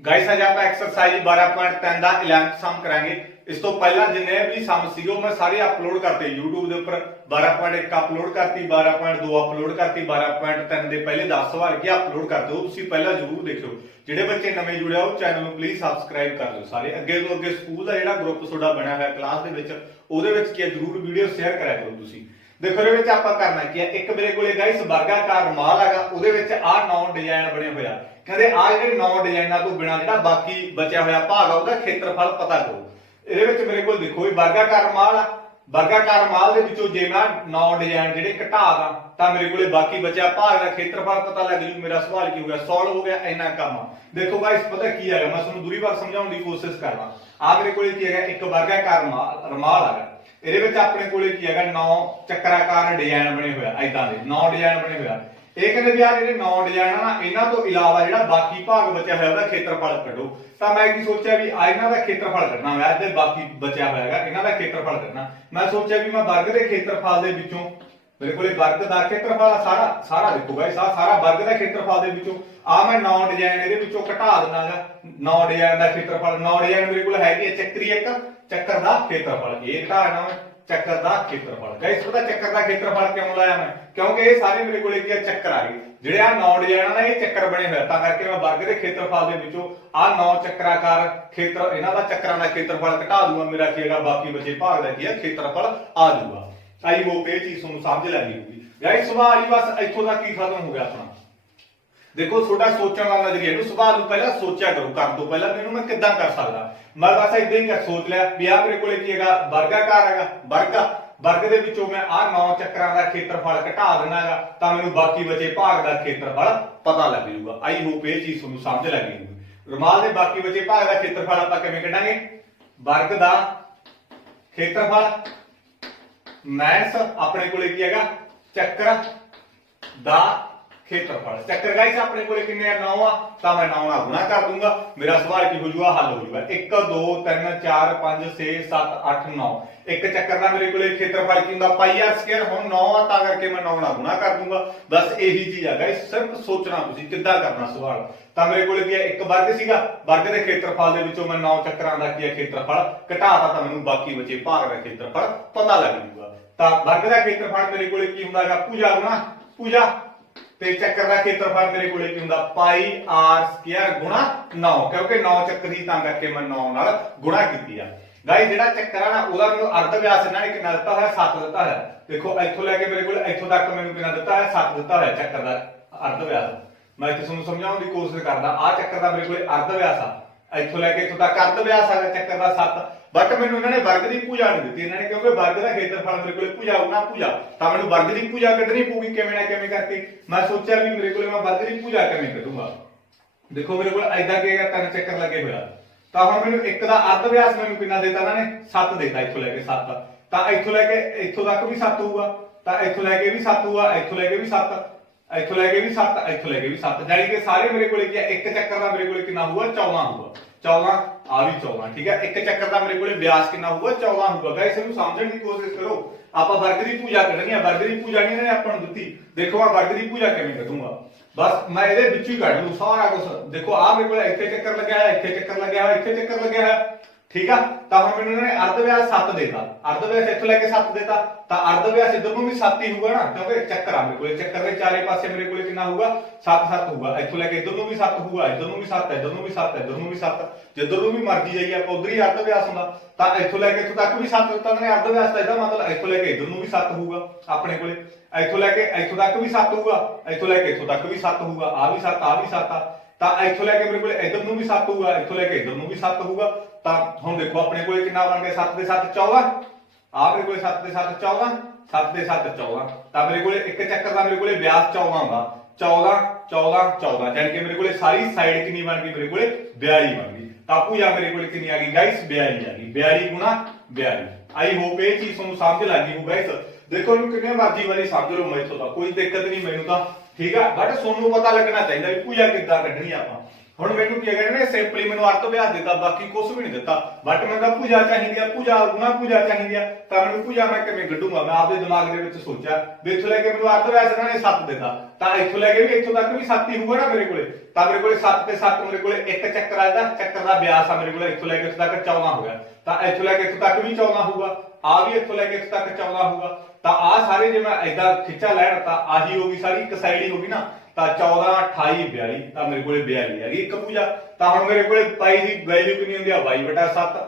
Guys आज आप exercise 12.3 ਦਾ 11th ਸਮ ਕਰਾਂਗੇ। ਇਸ ਤੋਂ ਪਹਿਲਾਂ ਜਿੰਨੇ ਵੀ ਸਮ ਸੀ ਉਹ ਮੈਂ ਸਾਰੇ ਅਪਲੋਡ ਕਰਤੇ YouTube ਦੇ ਉੱਪਰ। 12.1 ਅਪਲੋਡ ਕਰਤੀ, 12.2 ਅਪਲੋਡ ਕਰਤੀ, 12.3 ਦੇ ਪਹਿਲੇ 10 ਸਵਾਲ ਕੀ ਅਪਲੋਡ ਕਰ ਦਿਓ। ਤੁਸੀਂ ਪਹਿਲਾਂ ਜ਼ਰੂਰ ਦੇਖਿਓ। ਜਿਹੜੇ ਬੱਚੇ ਨਵੇਂ ਜੁੜੇ ਹੋ ਚੈਨਲ ਨੂੰ ਪਲੀਜ਼ ਸਬਸਕ੍ਰਾਈਬ ਕਰ ਲਿਓ ਸਾਰੇ। ਅੱਗੇ ਤੋਂ ਅੱਗੇ ਸਕੂਲ ਦਾ ਜਿਹੜਾ ਗਰੁੱਪ ਤੁਹਾਡਾ ਬਣਿਆ ਹੋਇਆ ਕਲਾਸ ਦੇ ਵਿੱਚ, ਉਹਦੇ ਵਿੱਚ ਕੀ ਜ਼ਰੂਰ ਵੀਡੀਓ ਸ਼ੇਅਰ ਕਰਿਆ ਕਰੋ ਤੁਸੀਂ। देखो ये ਆਪਾਂ करना की है, एक मेरे को गाइस वर्गाकार रुमाल हैगा, ਉਹਦੇ ਵਿੱਚ ਆ 9 ਡਿਜ਼ਾਈਨ ਬਣੇ ਹੋਇਆ। ਕਹਿੰਦੇ ਆ ਜਿਹੜੇ 9 ਡਿਜ਼ਾਈਨਾਂ ਤੋਂ ਬਿਨਾ ਜਿਹੜਾ ਬਾਕੀ ਬਚਿਆ ਹੋਇਆ ਭਾਗ ਆ ਉਹਦਾ ਖੇਤਰਫਲ ਪਤਾ ਕਰੋ। ਇਹਦੇ ਵਿੱਚ ਮੇਰੇ ਕੋਲ ਦੇਖੋ ਇਹ वर्गाकार रुमाल ਆ। वर्गाकार रुमाल ਦੇ ਵਿੱਚੋਂ ਜੇ ਮੈਂ 9 ਡਿਜ਼ਾਈਨ ਜਿਹੜੇ ਘਟਾ ਦਾਂ ਤਾਂ ਮੇਰੇ ਕੋਲੇ ਬਾਕੀ ਬਚਿਆ ਭਾਗ ਦਾ ਖੇਤਰਫਲ ਪਤਾ ਲੱਗ ਜੂ। ਮੇਰਾ ਸਵਾਲ ਕੀ ਹੋ ਗਿਆ, ਸੋਲਵ ਹੋ ਗਿਆ। ਇੰਨਾ ਕੰਮ ਆ। ਦੇਖੋ गाइस पता ਕੀ ਹੈਗਾ, ਮੈਂ ਤੁਹਾਨੂੰ ਦੂਰੀ ਵਾਰ ਸਮਝਾਉਣ ਦੀ ਕੋਸ਼ਿਸ਼ ਕਰਦਾ। ਆ ਮੇਰੇ ਕੋਲੇ ਕੀ ਹੈਗਾ, ਇੱਕ वर्गाकार रुमाल ਹੈਗਾ। ਇਹਦੇ ਵਿੱਚ ਆਪਣੇ ਕੋਲੇ ਕੀ ਹੈਗਾ 9 ਚੱਕਰਾਕਾਰ ਡਿਜ਼ਾਈਨ ਬਣੇ ਹੋਇਆ। ਐਦਾਂ ਦੇ 9 ਡਿਜ਼ਾਈਨ ਬਣੇ ਹੋਇਆ। ਇਹ ਕਹਿੰਦੇ ਵੀ ਆ ਜਿਹੜੇ 9 ਡਿਜ਼ਾਈਨ ਆ ਨਾ, ਇਹਨਾਂ ਤੋਂ ਇਲਾਵਾ ਜਿਹੜਾ ਬਾਕੀ ਭਾਗ ਬਚਿਆ ਹੋਇਆ ਉਹਦਾ ਖੇਤਰਫਲ ਕੱਢੋ। ਤਾਂ ਮੈਂ ਕੀ ਸੋਚਿਆ ਵੀ ਆ ਇਹਨਾਂ ਦਾ ਖੇਤਰਫਲ ਕੱਢਣਾ। ਮੈਂ ਇਹਦੇ ਬਾਕੀ ਬਚਿਆ ਹੋਇਆ ਹੈਗਾ ਇਹਨਾਂ ਦਾ ਖੇਤਰਫਲ ਕੱਢਣਾ। ਮੈਂ ਸੋਚਿਆ ਵੀ ਮੈਂ ਵਰਗ ਦੇ ਖੇਤਰਫਲ ਦੇ ਵਿੱਚੋਂ, ਮੇਰੇ ਕੋਲੇ ਵਰਗ ਦਾ ਖੇਤਰਫਲ ਸਾਰਾ ਦੇਖੋ ਗਾਇਸ, ਸਾਰਾ ਵਰਗ ਦਾ ਖੇਤਰਫਲ ਦੇ ਵਿੱਚੋਂ ਆ ਮੈਂ 9 ਡਿਜ਼ਾਈਨ ਇਹਦੇ ਵਿੱਚੋਂ ਘਟਾ ਦਿੰਦਾਗਾ। 9 ਡਿਜ਼ਾਈਨ ਦਾ ਖੇਤਰਫਲ, 9 ਡਿਜ਼ਾਈਨ ਮੇਰੇ ਕੋਲ ਹੈਗੀ ਹੈ ਚੱਕਰੀ ਇੱਕ, ਚੱਕਰ ਦਾ ਖੇਤਰਫਲ। ਇਹ ਘਟਾਣਾ ਮੈਂ ਚੱਕਰ ਦਾ ਖੇਤਰਫਲ। ਗਾਇਸ ਪਤਾ ਚੱਕਰ ਦਾ ਖੇਤਰਫਲ ਕਿਉਂ ਲਾਇਆ ਮੈਂ, ਕਿਉਂਕਿ ਇਹ ਸਾਰੇ ਮੇਰੇ ਕੋਲੇ ਕੀ ਚੱਕਰ ਆ ਗਏ। ਜਿਹੜੇ ਆ 9 ਡਿਜ਼ਾਈਨ ਆ ਨਾ ਇਹ ਚੱਕਰ ਬਣੇ ਹੋਏ, ਤਾਂ ਕਰਕੇ ਮੈਂ ਵਰਗ ਦੇ ਖੇਤਰਫਲ ਦੇ ਵਿੱਚੋਂ ਆ 9 ਚੱਕਰਾਕਾਰ ਖੇਤਰ, ਇਹਨਾਂ ਦਾ ਚੱਕਰਾਂ ਦਾ ਖੇਤਰਫਲ ਘਟਾ ਦੂੰਗਾ। ਮੇਰਾ ਕੀ ਹੈਗਾ ਬਾਕੀ ਬਚੇ ਭਾਗ ਦਾ ਕੀ ਹੈ ਖੇਤਰਫਲ ਆ ਜਾਊਗਾ। ਆਈ ਹੋਪ ਇਹ ਚੀਜ਼ ਤੁਹਾਨੂੰ ਸਮਝ ਲੱਗੀ ਹੋਊਗੀ। ਗਾਇਸ ਸਵਾਲ ਹੀ ਬਸ ਇੱਥੋਂ ਤੱਕ ਹੀ ਖਤਮ ਹੋ ਗਿਆ ਆਪਣਾ। ਦੇਖੋ ਤੁਹਾਡਾ ਸੋਚਣ ਦਾ ਨਜ਼ਰੀਆ, ਇਹਨੂੰ ਸਵਾਲ ਨੂੰ ਪਹਿਲਾਂ ਸੋਚਿਆ ਕਰੋ, ਕਰਨ ਤੋਂ ਪਹਿਲਾਂ ਮੈਨੂੰ ਮੈਂ ਕਿੱਦਾਂ ਕਰ ਸਕਦਾ। ਮੈਂ ਬਸ ਇਦਾਂ ਹੀ ਸੋਚ ਲਿਆ ਵੀ ਆ ਮੇਰੇ ਕੋਲੇ ਕੀ ਹੈਗਾ ਵਰਗਾਕਾਰ ਹੈਗਾ। ਵਰਗ ਦੇ ਵਿੱਚੋਂ ਮੈਂ ਆ 9 ਚੱਕਰਾਂ ਦਾ ਖੇਤਰਫਲ ਘਟਾ ਦੇਣਾ ਹੈਗਾ, ਤਾਂ ਮੈਨੂੰ ਬਾਕੀ ਬਚੇ ਭਾਗ ਦਾ ਖੇਤਰਫਲ ਪਤਾ ਲੱਗ ਜਾਊਗਾ। ਆਈ ਹੋਪ ਇਹ ਚੀਜ਼ ਤੁਹਾਨੂੰ ਸਮਝ ਲੱਗੀ ਹੋਊਗੀ। ਰੁਮਾਲ ਦੇ ਬਾਕੀ ਬਚੇ ਭਾਗ ਦਾ ਖੇਤਰਫਲ ਆਪਾਂ ਕਿਵੇਂ ਕੱਢਾਂਗੇ, ਵਰਗ ਦਾ ਖੇਤਰਫਲ ਮਾਈਨਸ ਆਪਣੇ ਕੋਲੇ ਕੀ ਹੈਗਾ ਚੱਕਰ ਦਾ ਖੇਤਰਫਲ। ਚੱਕਰ ਗਾਇਸ ਆਪਣੇ ਕੋਲੇ ਕਿੰਨੇ ਆ 9 ਆ, ਤਾਂ ਮੈਂ 9 ਨਾਲ ਗੁਣਾ ਕਰ ਦੂੰਗਾ। ਮੇਰਾ ਸਵਾਲ ਕੀ ਹੋ ਜਾਊਗਾ, ਹੱਲ ਹੋ ਜਾਊਗਾ। 1 2 3 4 5 6 7 8 9। ਇੱਕ ਚੱਕਰ ਦਾ ਮੇਰੇ ਕੋਲੇ ਖੇਤਰਫਲ ਕੀ ਹੁੰਦਾ ਪਾਈ ਆਰ ਸਕੁਅਰ। ਹੁਣ 9 ਆ ਤਾਂ ਕਰਕੇ ਮੈਂ 9 ਨਾਲ ਗੁਣਾ ਕਰ ਦੂੰਗਾ। ਬਸ ਇਹੀ ਚੀਜ਼ ਆ ਗਾਇਸ, ਸਿਰਫ ਸੋਚਣਾ ਤੁਸੀਂ ਕਿੱਦਾਂ ਕਰਨਾ ਸਵਾਲ। ਤਾਂ ਮੇਰੇ ਕੋਲੇ ਕੀ ਹੈ ਇੱਕ ਵਰਗ ਸੀਗਾ, ਵਰਗ ਦੇ ਖੇਤਰਫਲ ਦੇ ਵਿੱਚੋਂ ਮੈਂ 9 ਚੱਕਰਾਂ ਦਾ ਕੀ ਹੈ ਖੇਤਰਫਲ ਘਟਾਤਾ, ਤਾਂ ਮੈਨੂੰ ਬਾਕੀ ਬਚੇ ਭਾਗ ਦਾ ਖੇਤਰਫਲ ਪਤਾ ਲੱਗ ਜਾਊਗਾ। ਤਾਂ ਵਰਗ ਦਾ ਖੇਤਰਫਲ ਮੇਰੇ ਕੋਲੇ ਕੀ ਹੁੰਦਾ ਹੈਗਾ ਭੁਜਾ ਗੁਣਾ ਭੁਜਾ, ਤੇ ਚੱਕਰ ਦਾ ਖੇਤਰਫਲ ਮੇਰੇ ਕੋਲੇ ਕੀ ਹੁੰਦਾ ਪਾਈ ਆਰ ਸਕੁਅਰ ਗੁਣਾ 9, ਕਿਉਂਕਿ 9 ਚੱਕਰ ਹੀ ਤਾਂ ਕਰਕੇ ਮੈਂ 9 ਨਾਲ ਗੁਣਾ ਕੀਤੀ ਆ। ਗਾਇਸ ਜਿਹੜਾ ਚੱਕਰ ਆ ਨਾ ਉਹਦਾ ਮੈਨੂੰ ਅਰਧ ਵਿਆਸ ਇਹਨਾਂ ਨੇ ਕਿੰਨਾ ਦਿੱਤਾ ਹੋਇਆ 7 ਦਿੱਤਾ ਹੋਇਆ। ਦੇਖੋ ਇੱਥੋਂ ਲੈ ਕੇ ਮੇਰੇ ਕੋਲ ਇੱਥੋਂ ਤੱਕ ਮੈਨੂੰ ਕਿੰਨਾ ਦਿੱਤਾ ਹੋਇਆ 7 ਦਿੱਤਾ ਹੋਇਆ ਚੱਕਰ ਦਾ ਅਰਧ ਵਿਆਸ। ਮੈਂ ਇੱਥੇ ਤੁਹਾਨੂੰ ਸਮਝਾਉਣ ਦੀ ਕੋਸ਼ਿਸ਼ ਕਰਦਾ। ਆ ਚੱਕਰ ਦਾ ਮੇਰੇ ਕੋਲੇ ਅਰਧ ਵਿਆਸ ਆ, ਇੱਥੋਂ ਲੈ ਕੇ ਇੱਥੋਂ ਤੱਕ ਅਰਧ ਵਿਆਸ ਆ ਚੱਕਰ ਦਾ 7। ਬਟ ਮੈਨੂੰ ਇਹਨਾਂ ਨੇ ਵਰਗ ਦੀ ਭੁਜਾ ਨਹੀਂ ਦਿੱਤੀ ਇਹਨਾਂ ਨੇ, ਕਿਉਂਕਿ ਵਰਗ ਦਾ ਖੇਤਰਫਲ ਮੇਰੇ ਕੋਲੇ ਭੁਜਾ ਗੁਣਾ ਭੁਜਾ, ਤਾਂ ਮੈਨੂੰ ਵਰਗ ਦੀ ਭੁਜਾ ਕੱਢਣੀ ਪਊਗੀ ਕਿਵੇਂ ਨਾ ਕਿਵੇਂ ਕਰਕੇ। ਮੈਂ ਸੋਚਿਆ ਵੀ ਮੇਰੇ ਕੋਲੇ ਮੈਂ ਵਰਗ ਦੀ ਭੁਜਾ ਕਿਵੇਂ ਕੱਢੂੰਗਾ। ਦੇਖੋ ਮੇਰੇ ਕੋਲ ਐਦਾਂ ਕੀ ਹੈਗਾ 3 ਚੱਕਰ ਲੱਗੇ ਹੋਇਆ, ਤਾਂ ਹੁਣ ਮੈਨੂੰ ਇੱਕ ਦਾ ਅਰਧ ਵਿਆਸ ਮੈਨੂੰ ਕਿੰਨਾ ਦੇਤਾ ਇਹਨਾਂ ਨੇ 7 ਦੇਤਾ। ਇੱਥੋਂ ਲੈ ਕੇ 7, ਤਾਂ ਇੱਥੋਂ ਲੈ ਕੇ ਇੱਥੋਂ ਤੱਕ ਵੀ 7 ਹੋਊਗਾ, ਤਾਂ ਇੱਥੋਂ ਲੈ ਕੇ ਵੀ 7 ਹੋਊਗਾ, ਇੱਥੋਂ ਲੈ ਕੇ ਵੀ 7, ਇੱਥੋਂ ਲੈ ਕੇ ਵੀ 7, ਇੱਥੋਂ ਲੈ ਕੇ ਵੀ 7। ਜਾਨੀ ਕਿ ਸਾਰੇ ਮੇਰੇ ਕੋਲੇ ਕੀ ਹੈ ਇੱਕ ਚੱਕਰ ਦਾ ਮੇਰੇ ਕੋਲੇ ਕਿੰਨਾ ਹੋਊਗਾ 14 ਹੋਊਗਾ। 14 ਆ ਵੀ 14 ਠੀਕ ਹੈ। ਇੱਕ ਚੱਕਰ ਦਾ ਮੇਰੇ ਕੋਲੇ ਵਿਆਸ ਕਿੰਨਾ ਹੋਊਗਾ 14 ਹੋਊਗਾ। ਗਾਇਸ ਇਹਨੂੰ ਸਮਝਣ ਦੀ ਕੋਸ਼ਿਸ਼ ਕਰੋ। ਆਪਾਂ ਵਰਗ ਦੀ ਭੁਜਾ ਕੱਢਣੀ ਆ, ਵਰਗ ਦੀ ਭੁਜਾ ਨਹੀਂ ਇਹਨੇ ਆਪਾਂ ਨੂੰ ਦਿੱਤੀ। ਦੇਖੋ ਆ ਵਰਗ ਦੀ ਭੁਜਾ ਕਿਵੇਂ ਕੱਢੂੰਗਾ, ਬਸ ਮੈਂ ਇਹਦੇ ਵਿੱਚ ਹੀ ਕੱਢ ਲੂ ਸਾਰਾ ਕੁਝ। ਦੇਖੋ ਆ ਮੇਰੇ ਕੋਲ ਇੱਥੇ ਚੱਕਰ ਲੱਗਿਆ ਹੋਇਆ, ਇੱਥੇ ਚੱਕਰ ਲੱਗਿਆ ਹੋਇਆ, ਇੱਥੇ ਚੱਕਰ ਲੱਗਿਆ ਹੋਇਆ ਠੀਕ ਆ। ਤਾਂ ਹੁਣ ਮੈਨੂੰ ਇਹਨਾਂ ਨੇ ਅਰਧ ਵਿਆਸ 7 ਦੇਤਾ, ਅਰਧ ਵਿਆਸ ਇੱਥੋਂ ਲੈ ਕੇ 7 ਦੇਤਾ, ਤਾਂ ਅਰਧ ਵਿਆਸ ਇੱਧਰ ਨੂੰ ਵੀ 7 ਹੀ ਹੋਊਗਾ ਨਾ, ਕਿਉਂਕਿ ਚੱਕਰ ਆ ਮੇਰੇ ਕੋਲੇ। ਚੱਕਰ ਦੇ ਚਾਰੇ ਪਾਸੇ ਮੇਰੇ ਕੋਲੇ ਕਿੰਨਾ ਹੋਊਗਾ 7 7 ਹੋਊਗਾ। ਇੱਥੋਂ ਲੈ ਕੇ ਇੱਧਰ ਨੂੰ ਵੀ 7 ਹੋਊਗਾ, ਇੱਧਰ ਨੂੰ ਵੀ 7, ਇੱਧਰ ਨੂੰ ਵੀ 7, ਇੱਧਰ ਨੂੰ ਵੀ 7, ਜਿੱਧਰ ਨੂੰ ਵੀ ਮਰਜ਼ੀ ਜਾਈਏ ਆਪਾਂ ਉਧਰ ਹੀ ਅਰਧ ਵਿਆਸ ਹੁੰਦਾ। ਤਾਂ ਇੱਥੋਂ ਲੈ ਕੇ ਇੱਥੋਂ ਤੱਕ ਵੀ 7 ਦਿੱਤਾ ਨੇ ਅਰਧ ਵਿਆਸ ਦਾ, ਇਹਦਾ ਮਤਲਬ ਇੱਥੋਂ ਲੈ ਕੇ ਇੱਧਰ ਨੂੰ ਵੀ 7 ਹੋਊਗਾ ਆਪਣੇ ਕੋਲੇ। ਇੱਥੋਂ ਲੈ ਕੇ ਇੱਥੋਂ ਤੱਕ ਵੀ 7 ਹੋਊਗਾ, ਇੱਥੋਂ ਲੈ ਕੇ ਇੱਥੋਂ ਤੱਕ ਵੀ 7 ਹੋਊਗਾ, ਆ ਵੀ 7 ਆ ਵੀ 7 ਆ। ਤਾਂ ਇੱਥੋਂ ਲੈ ਕੇ ਮੇਰੇ ਕੋਲੇ ਇੱਧਰ ਨੂੰ ਵੀ 7 ਹੋਊਗਾ, ਇੱਥੋਂ ਲੈ ਕੇ ਇੱਧਰ ਨੂੰ ਵੀ 7 ਹੋਊਗਾ। ਤਾਂ ਹੁਣ ਦੇਖੋ ਆਪਣੇ ਕੋਲੇ ਕਿੰਨਾ ਬਣ ਗਿਆ 7 ਦੇ 7 14। ਆ ਮੇਰੇ ਕੋਲੇ 7 ਦੇ 7 14, 7 ਦੇ 7 14। ਤਾਂ ਮੇਰੇ ਕੋਲੇ ਇੱਕ ਚੱਕਰ ਦਾ ਮੇਰੇ ਕੋਲੇ ਵਿਆਸ 14 ਹੁੰਦਾ, 14 14 14। ਜਾਨੀ ਕਿ ਮੇਰੇ ਕੋਲੇ ਸਾਰੀ ਸਾਈਡ ਕਿੰਨੀ ਬਣ ਗਈ ਮੇਰੇ ਕੋਲੇ 42 ਬਣ ਗਈ। ਤਾਂ ਭੁਜਾ ਮੇਰੇ ਕੋਲੇ ਕਿੰਨੀ ਆ ਗਈ ਗਾਇਸ 42 ਆ ਗਈ। 42 ਗੁਣਾ 42। ਆਈ ਹੋਪ ਇਹ ਚੀਜ਼ ਤੁਹਾਨੂੰ ਸਮਝ ਲੱਗੀ ਹੋਊ ਗਾਇਸ। ਦੇਖੋ ਇਹਨੂੰ ਕਿੰਨੇ ਮਰਜ਼ੀ ਵਾਰੀ ਸਮਝ ਲਓ, ਮੈਥੋਂ ਤਾਂ ਕੋਈ ਦਿੱਕਤ ਨਹੀਂ ਮੈਨੂੰ ਤਾਂ ਠੀਕ ਆ। ਬਟ ਤੁਹਾਨੂੰ ਪਤਾ ਲੱਗਣਾ ਚਾਹੀਦਾ ਵੀ ਭੁਜਾ ਕਿੱਦਾਂ ਕੱਢਣੀ ਆਪਾਂ। ਹੁਣ ਮੈਨੂੰ ਕੀ ਕਹਿੰਦੇ ਨੇ ਸਿੰਪਲੀ ਮੈਨੂੰ ਅਰਧ ਵਿਆਜ ਦਿੱਤਾ, ਬਾਕੀ ਕੁਝ ਵੀ ਨਹੀਂ ਦਿੱਤਾ, ਬਟ ਮੈਨੂੰ ਭੁਜਾ ਚਾਹੀਦੀ ਆ, ਭੁਜਾ ਚਾਹੀਦੀ ਆ, ਤਾਂ ਮੈਨੂੰ ਭੁਜਾ ਮੈਂ ਕਿਵੇਂ ਕੱਢੂੰਗਾ। ਮੈਂ ਆਪਦੇ ਦਿਮਾਗ ਦੇ ਵਿੱਚ ਸੋਚਿਆ ਵੀ ਇੱਥੋਂ ਲੈ ਕੇ ਮੈਨੂੰ ਅਰਧ ਵਿਆਜ ਇਹਨਾਂ ਨੇ 7 ਦਿੱਤਾ, ਤਾਂ ਇੱਥੋਂ ਲੈ ਕੇ ਵੀ ਇੱਥੋਂ ਤੱਕ ਵੀ 7 ਹੀ ਹੋਊਗਾ ਨਾ ਮੇਰੇ ਕੋਲੇ। ਤਾਂ ਮੇਰੇ ਕੋਲੇ 7 ਤੇ 7 ਮੇਰੇ ਕੋਲੇ ਇੱਕ ਚੱਕਰ ਆ, ਇਹਦਾ ਚੱਕਰ ਦਾ ਵਿਆਸ ਆ ਮੇਰੇ ਕੋਲੇ ਇੱਥੋਂ ਲੈ ਕੇ ਇੱਥੋਂ ਤੱਕ 14 ਹੋ ਗਿਆ, ਤਾਂ ਇੱਥੋਂ ਲੈ ਕੇ ਇੱਥੋਂ ਤੱਕ ਵੀ 14 ਹੋਊਗਾ, ਆ ਵੀ ਇੱਥੋਂ ਲੈ ਕੇ ਇੱਥੋਂ ਤੱਕ 14 ਹੋਊਗਾ। ਤਾਂ ਆ ਸਾਰੇ ਜੇ ਮੈਂ ਏਦਾਂ ਖਿੱਚਾ ਲੈਣ ਤਾਂ ਆਹੀ ਹੋ ਗਈ ਸਾਰੀ ਇੱਕ ਸਾਈਡ ਹੀ ਹੋ ਗਈ ਨਾ, ਤਾਂ 14 28 42, ਤਾਂ ਮੇਰੇ ਕੋਲੇ 42 ਹੈਗੀ ਇੱਕ ਭੁਜਾ। ਤਾਂ ਹੁਣ ਮੇਰੇ ਕੋਲੇ ਪਾਈ ਦੀ ਵੈਲਿਊ ਕਿੰਨੀ ਹੁੰਦੀ ਆ y/7।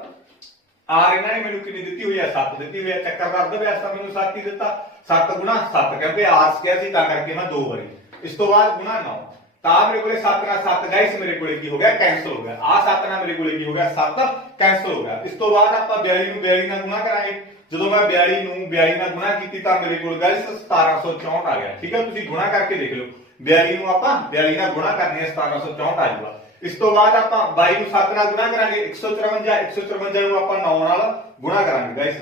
ਆਰ ਇਹਨਾਂ ਨੇ ਮੈਨੂੰ ਕਿੰਨੀ ਦਿੱਤੀ ਹੋਈ ਆ 7 ਦਿੱਤੀ ਹੋਈ ਆ, ਚੱਕਰ ਦਾ ਅਰਧ ਵਿਆਸ ਤਾਂ ਮੈਨੂੰ 7 ਹੀ ਦਿੱਤਾ, 7 ਗੁਣਾ 7 ਕਿਉਂਕਿ ਆਰ ਸਕੁਆਇਰ ਸੀ ਤਾਂ ਕਰਕੇ ਮੈਂ 2 ਵਾਰੀ। ਇਸ ਤੋਂ ਬਾਅਦ ਗੁਣਾ 9, ਤਾਂ ਮੇਰੇ ਕੋਲੇ 7 ਨਾਲ 7 ਗਾਇਸ ਮੇਰੇ ਕੋਲੇ ਕੀ ਹੋ ਗਿਆ ਕੈਂਸਲ ਹੋ ਗਿਆ, ਆ 7 ਨਾਲ ਮੇਰੇ ਕੋਲੇ ਕੀ ਹੋ ਗਿਆ 7 ਕੈਂਸਲ ਹੋ ਗਿਆ। ਇਸ ਤੋਂ ਬਾਅਦ ਆਪਾਂ 42 ਨੂੰ 42 ਨਾਲ ਗੁਣਾ ਕਰਾਂਗੇ, ਜਦੋਂ ਮੈਂ 42 ਨੂੰ 42 ਨਾਲ ਗੁਣਾ ਕੀਤੀ ਤਾਂ ਮੇਰੇ ਕੋਲ ਗਾਇਸ 1764 ਆ ਗਿਆ। ਠੀਕ ਹੈ, ਤੁਸੀਂ ਗੁਣਾ ਕਰਕੇ ਦੇਖ ਲਓ, 42 ਨੂੰ ਆਪਾਂ 42 ਨਾਲ ਗੁਣਾ ਕਰਨੀ ਹੈ 1764 ਆ ਜਾਊਗਾ। ਇਸ ਤੋਂ ਬਾਅਦ ਆਪਾਂ 22 ਨੂੰ 7 ਨਾਲ ਗੁਣਾ ਕਰਾਂਗੇ 154 ਨੂੰ ਆਪਾਂ 9 ਨਾਲ ਗੁਣਾ ਕਰਾਂਗੇ ਗਾਇਸ,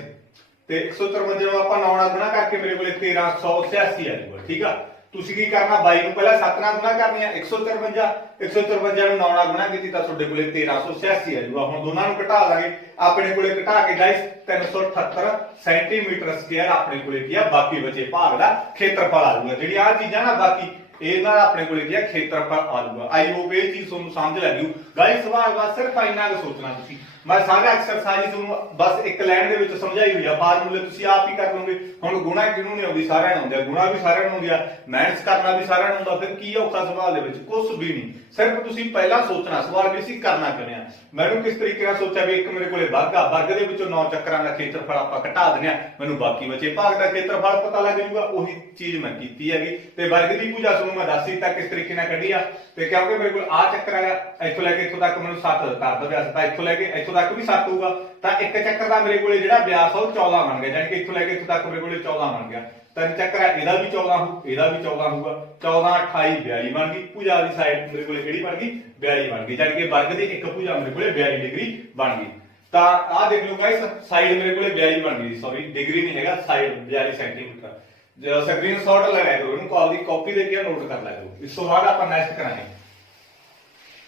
ਤੇ 154 ਨੂੰ ਆਪਾਂ 9 ਨਾਲ ਗੁਣਾ ਕਰਕੇ ਮੇਰੇ ਕੋਲੇ 1386 ਆ ਜਾਊਗਾ। ਠੀਕ ਆ, ਤੁਸੀਂ ਕੀ ਕਰਨਾ 22 ਨੂੰ ਪਹਿਲਾਂ 7 ਨਾਲ ਗੁਣਾ ਕਰਨੀ ਆ 154 ਨੂੰ 9 ਨਾਲ ਗੁਣਾ ਕੀਤੀ ਤਾਂ ਤੁਹਾਡੇ ਕੋਲੇ 1386 ਆ ਜਾਊਗਾ। ਹੁਣ ਦੋਨਾਂ ਨੂੰ ਘਟਾ ਦਾਂਗੇ, ਆਪਣੇ ਕੋਲੇ ਘਟਾ ਕੇ ਗਾਇਸ 378 ਸੈਂਟੀਮੀਟਰ ਸਕੁਅਰ ਆਪਣੇ ਕੋਲੇ ਕੀ ਆ ਬਾਕੀ ਬਚੇ ਭਾਗ ਦਾ ਖੇਤਰਫਲ ਆ ਜਾਊਗਾ। ਜਿਹੜੀ ਆ ਚੀਜ਼ਾਂ ਨਾ ਬਾਕੀ ਇਹਦਾ ਆਪਣੇ ਕੋਲੇ ਕੀ ਆ ਖੇਤਰਫਲ ਆ ਜਾਊਗਾ। ਆਈ ਹੋਪ ਇਹ ਚੀਜ਼ ਤੁਹਾਨੂੰ ਸਮਝ ਲੱਗ ਜੂ ਗਾਇਸ। ਸਵਾਲ ਬਸ ਸਿਰਫ ਇੰਨਾ ਕੁ ਸੋਚਣਾ ਤੁਸੀਂ, ਮੈਂ ਸਾਰੇ ਐਕਸਰਸਾਈਜ਼ ਤੁਹਾਨੂੰ ਬਸ ਇੱਕ ਲਾਈਨ ਦੇ ਵਿੱਚ ਸਮਝਾਈ ਹੋਈ ਆ, ਫਾਰਮੂਲੇ ਤੁਸੀਂ ਆਪ ਹੀ ਕਰ ਲਓਗੇ। ਹੁਣ ਗੁਣਾ ਕਿਹਨੂੰ ਨਹੀਂ ਆਉਂਦੀ, ਸਾਰਿਆਂ ਨੂੰ ਆਉਂਦਾ, ਗੁਣਾ ਵੀ ਸਾਰਿਆਂ ਨੂੰ ਆਉਂਦੀ ਆ, ਮਾਈਨਸ ਕਰਨਾ ਵੀ ਸਾਰਿਆਂ ਨੂੰ ਆਉਂਦਾ, ਫਿਰ ਕੀ ਔਖਾ ਸਵਾਲ ਦੇ ਵਿੱਚ ਕੁਝ ਵੀ ਨਹੀਂ। ਸਿਰਫ ਤੁਸੀਂ ਪਹਿਲਾਂ ਸੋਚਣਾ ਸਵਾਲ ਵੀ ਅਸੀਂ ਕਰਨਾ ਕਿਵੇਂ ਆ। ਮੈਨੂੰ ਕਿਸ ਤਰੀਕੇ ਨਾਲ ਸੋਚਿਆ ਵੀ ਇੱਕ ਮੇਰੇ ਕੋਲੇ ਵਰਗ ਆ, ਵਰਗ ਦੇ ਵਿੱਚੋਂ 9 ਚੱਕਰਾਂ ਦਾ ਖੇਤਰਫਲ ਆਪਾਂ ਘਟਾ ਦਿੰਦੇ ਆ, ਮੈਨੂੰ ਬਾਕੀ ਬਚੇ ਭਾਗ ਦਾ ਖੇਤਰਫਲ ਪਤਾ ਲੱਗ ਜਾਊਗਾ। ਉਹੀ ਚੀਜ਼ ਮੈਂ ਕੀਤੀ ਹੈਗੀ, ਤੇ ਵਰਗ ਦੀ ਭੁਜਾ ਤੁਹਾਨੂੰ ਮੈਂ ਦੱਸ ਦਿੱਤਾ ਕਿਸ ਤਰੀਕੇ ਨਾਲ ਕੱਢੀ ਆ। ਤੇ ਕਿਉਂਕਿ ਮੇਰੇ ਕੋਲ ਆ ਚੱਕਰ ਆਇਆ ਇੱਥੋਂ ਲੈ ਕੇ ਇੱਥੋਂ ਤੱਕ ਮੈਨੂੰ 7 ਕਰ ਦੋ ਵਿਆਸ, ਤਾਂ ਇੱਥੋਂ ਲੈ ਕੇ ਇੱਥੋਂ ਤੱਕ ਵੀ 7 ਹੋਊਗਾ, ਤਾਂ ਇੱਕ ਚੱਕਰ ਦਾ ਮੇਰੇ ਕੋਲੇ ਜਿਹੜਾ ਵਿਆਸ ਆ ਉਹ 14 ਬਣ ਗਿਆ, ਯਾਨੀ ਕਿ ਇੱਥੋਂ ਲੈ ਕੇ ਇੱਥੋਂ ਤੱਕ ਮੇਰੇ ਕੋਲੇ 14 ਬਣ ਗਿਆ। ਤਿੰਨ ਚੱਕਰ ਆ, ਇਹਦਾ ਵੀ 14 ਹੋਊ, ਇਹਦਾ ਵੀ 14 ਹੋਊਗਾ, 14 28 42 ਬਣ ਗਈ। ਭੁਜਾ ਦੀ ਸਾਈਡ ਮੇਰੇ ਕੋਲੇ ਕਿਹੜੀ ਬਣ ਗਈ 42 ਬਣ ਗਈ, ਯਾਨੀ ਕਿ ਵਰਗ ਦੀ ਇੱਕ ਭੁਜਾ ਮੇਰੇ ਕੋਲੇ 42 ਡਿਗਰੀ ਬਣ ਗਈ। ਤਾਂ ਆਹ ਦੇਖ ਲਓ ਗਾਇਸ, ਸਾਈਡ ਮੇਰੇ ਕੋਲੇ 42 ਬਣ ਗਈ, ਸੌਰੀ ਡਿਗਰੀ ਨਹੀਂ ਹੈਗਾ, ਸਾਈਡ 42 ਸੈਂਟੀਮੀਟਰ। ਸਕਰੀਨਸ਼ਾਟ ਲੈ ਲਿਆ ਕਰੋ, ਇਹਨੂੰ ਕਾਲ ਦੀ ਕਾਪੀ ਦੇ ਕੇ ਨੋਟ ਕਰ ਲਿਆ ਕਰੋ। ਇਸ ਤੋਂ ਬਾਅਦ ਆਪਾਂ ਨੈਕਸਟ ਕਰਾਂਗੇ।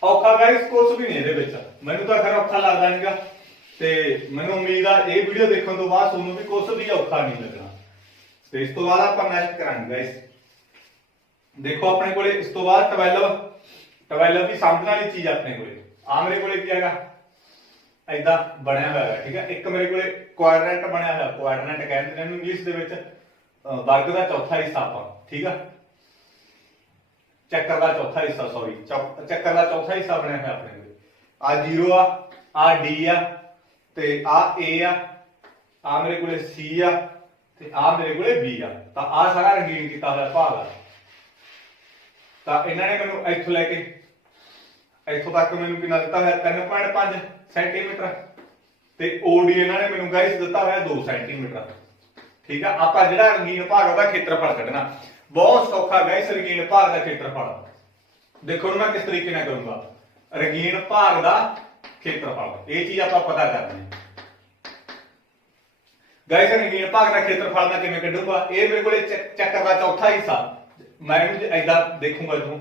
ਔਖਾ ਗਾਇਸ ਕੁਝ ਵੀ ਨਹੀਂ ਇਹਦੇ ਵਿੱਚ, ਮੈਨੂੰ ਤਾਂ ਖੈਰ ਔਖਾ ਲੱਗਦਾ ਨਹੀਂਗਾ, ਤੇ ਮੈਨੂੰ ਉਮੀਦ ਆ ਇਹ ਵੀਡੀਓ ਦੇਖਣ ਤੋਂ ਬਾਅਦ ਤੁਹਾਨੂੰ ਵੀ ਕੁਝ ਵੀ ਔਖਾ ਨਹੀਂ ਲੱਗਣਾ। ਤੇ ਇਸ ਤੋਂ ਬਾਅਦ ਆਪਾਂ ਨੈਕਸਟ ਕਰਾਂਗੇ ਗਾਇਸ। ਦੇਖੋ ਆਪਣੇ ਕੋਲੇ ਇਸ ਤੋਂ ਬਾਅਦ 12 ਦੀ ਸਮਝਣ ਵਾਲੀ ਚੀਜ਼ ਆਪਣੇ ਕੋਲੇ ਆ, ਮੇਰੇ ਕੋਲੇ ਕੀ ਹੈਗਾ ਐਦਾਂ ਬਣਿਆ ਹੋਇਆ ਹੈ। ਠੀਕ ਹੈ, ਇੱਕ ਮੇਰੇ ਕੋਲੇ ਕੁਆਡਰੈਂਟ ਬਣਿਆ ਹੋਇਆ, ਕੁਆਡਰੈਂਟ ਕਹਿੰਦੇ ਨੇ ਇਹਨੂੰ ਇੰਗਲਿਸ਼ ਦੇ ਵਿੱਚ, ਵਰਗ ਦਾ ਚੌਥਾ ਹਿੱਸਾ ਆਪਾਂ। ਠੀਕ ਆ, ਚੱਕਰ ਦਾ ਚੌਥਾ ਹਿੱਸਾ, ਸੌਰੀ ਚੱਕਰ ਦਾ ਚੌਥਾ ਹਿੱਸਾ ਬਣਿਆ ਹੋਇਆ ਆਪਣੇ ਕੋਲੇ। ਆ 0 ਆ D ਆ, ਤੇ ਆ A ਆ ਮੇਰੇ ਕੋਲੇ C ਆ, ਤੇ ਆ ਮੇਰੇ ਕੋਲੇ B ਆ। ਤਾਂ ਆ ਸਾਰਾ ਰੰਗੀਨ ਕੀਤਾ ਹੋਇਆ ਭਾਗ ਆ। ਤਾਂ ਇਹਨਾਂ ਨੇ ਮੈਨੂੰ ਇੱਥੋਂ ਲੈ ਕੇ ਇੱਥੋਂ ਤੱਕ ਮੈਨੂੰ ਕਿੰਨਾ ਦਿੱਤਾ ਹੋਇਆ 3.5 ਸੈਂਟੀਮੀਟਰ, ਤੇ OD ਇਹਨਾਂ ਨੇ ਮੈਨੂੰ ਗਾਇਸ ਦਿੱਤਾ ਹੋਇਆ 2 ਸੈਂਟੀਮੀਟਰ। ਠੀਕ ਆ, ਆਪਾਂ ਜਿਹੜਾ ਰੰਗੀਨ ਭਾਗ ਉਹਦਾ ਖੇਤਰਫਲ ਕੱਢਣਾ ਬਹੁਤ ਸੌਖਾ ਗਾਇਸ। ਰੰਗੀਨ ਭਾਗ ਦਾ ਖੇਤਰਫਲ ਦੇਖੋ ਮੈਂ ਕਿਸ ਤਰੀਕੇ ਨਾਲ ਕਰੂੰਗਾ। ਰੰਗੀਨ ਭਾਗ ਦਾ ਖੇਤਰਫਲ, ਇਹ ਚੀਜ਼ ਆਪਾਂ ਪਤਾ ਕਰਨੀ ਹੈ ਗਾਇਸ। ਰੰਗੀਨ ਭਾਗ ਦਾ ਖੇਤਰਫਲ ਮੈਂ ਕਿਵੇਂ ਕੱਢੂੰਗਾ, ਇਹ ਮੇਰੇ ਕੋਲੇ ਚੱਕਰ ਦਾ ਚੌਥਾ ਹਿੱਸਾ, ਮੈਂ ਇਹਨੂੰ ਏਦਾਂ ਦੇਖੂੰਗਾ ਜਦੋਂ,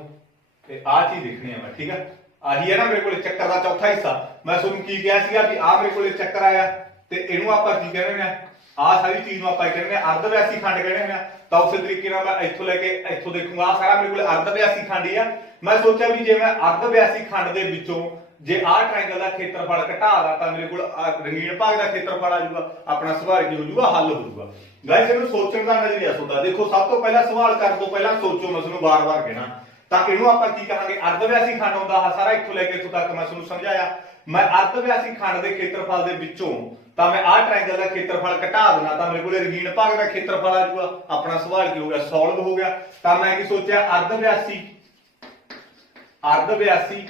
ਤੇ ਆਹ ਚੀਜ਼ ਦੇਖਣੀ ਹੈ ਮੈਂ। ਠੀਕ ਆ, ਆਹੀ ਹੈ ਨਾ ਮੇਰੇ ਕੋਲੇ ਚੱਕਰ ਦਾ ਚੌਥਾ ਹਿੱਸਾ। ਮੈਂ ਤੁਹਾਨੂੰ ਕੀ ਕਿਹਾ ਸੀਗਾ ਵੀ ਆਹ ਮੇਰੇ ਕੋਲੇ ਚੱਕਰ ਆਇਆ, ਤੇ ਇਹਨੂੰ ਆਪਾਂ ਕੀ ਕਹਿੰਦੇ ਨੇ, ਆਹ ਸਾਰੀ ਚੀਜ਼ ਨੂੰ ਆਪਾਂ ਕਹਿੰਦੇ ਨੇ ਅਰਧ ਵਿਆਸੀ ਖੰਡ ਕਹਿੰਦੇ ਨੇ। ਤਾਂ ਉਸੇ ਤਰੀਕੇ ਨਾਲ ਮੈਂ ਇੱਥੋਂ ਲੈ ਕੇ ਇੱਥੋਂ ਦੇਖੂੰਗਾ, ਆਹ ਸਾਰਾ ਮੇਰੇ ਕੋਲੇ ਅਰਧ ਵਿਆਸੀ ਖੰਡ ਹੀ ਆ। ਮੈਂ ਸੋਚਿਆ ਵੀ ਜੇ ਮੈਂ ਅਰਧ ਵਿਆਸੀ ਖੰਡ ਦੇ ਵਿੱਚੋਂ ਜੇ ਆਹ ਟ੍ਰਾਇੰਗਲ ਦਾ ਖੇਤਰਫਲ ਘਟਾ ਦਾਂ ਤਾਂ ਮੇਰੇ ਕੋਲ ਰੰਗੀਨ ਭਾਗ ਦਾ ਖੇਤਰਫਲ ਆ ਜਾਊਗਾ, ਆਪਣਾ ਸਵਾਲ ਕੀ ਹੋ ਜਾਊਗਾ, ਹੱਲ ਹੋ ਜਾਊਗਾ। ਗਾਇਸ ਇਹਨੂੰ ਸੋਚਣ ਦਾ ਨਜ਼ਰੀਆ ਤੁਹਾਡਾ ਦੇਖੋ, ਸਭ ਤੋਂ ਪਹਿਲਾਂ ਸਵਾਲ ਕਰਨ ਤੋਂ ਪਹਿਲਾਂ ਸੋਚੋ, ਮੈਂ ਤੁਹਾਨੂੰ ਬਾਰ-ਬਾਰ ਕਹਿਣਾ। ਤਾਂ ਇਹਨੂੰ ਆਪਾਂ ਕੀ ਕਹਾਂਗੇ, ਅਰਧ ਵਿਆਸੀ ਖੰਡ ਹੁੰਦਾ ਆ ਸਾਰਾ, ਇੱਥੋਂ ਲੈ ਕੇ ਇੱਥੋਂ ਤੱਕ ਮੈਂ ਤੁਹਾਨੂੰ ਸਮਝਾਇਆ। ਮੈਂ ਅਰਧ ਵਿਆਸੀ ਖੰਡ ਦੇ ਖੇਤਰਫਲ ਦੇ ਵਿੱਚੋਂ ਤਾਂ ਮੈਂ ਆਹ ਟ੍ਰਾਇੰਗਲ ਦਾ ਖੇਤਰਫਲ ਘਟਾ ਦੇਣਾ, ਤਾਂ ਮੇਰੇ ਕੋਲੇ ਰੰਗੀਨ ਭਾਗ ਦਾ ਖੇਤਰਫਲ ਆ ਜਾਊਗਾ। ਆਪਣਾ ਸਵਾਲ ਕੀ ਹੋ ਗਿਆ, ਸੋਲਵ ਹੋ ਗਿਆ। ਤਾਂ ਮੈਂ ਕੀ ਸੋਚਿਆ, ਅਰਧ ਵਿਆਸੀ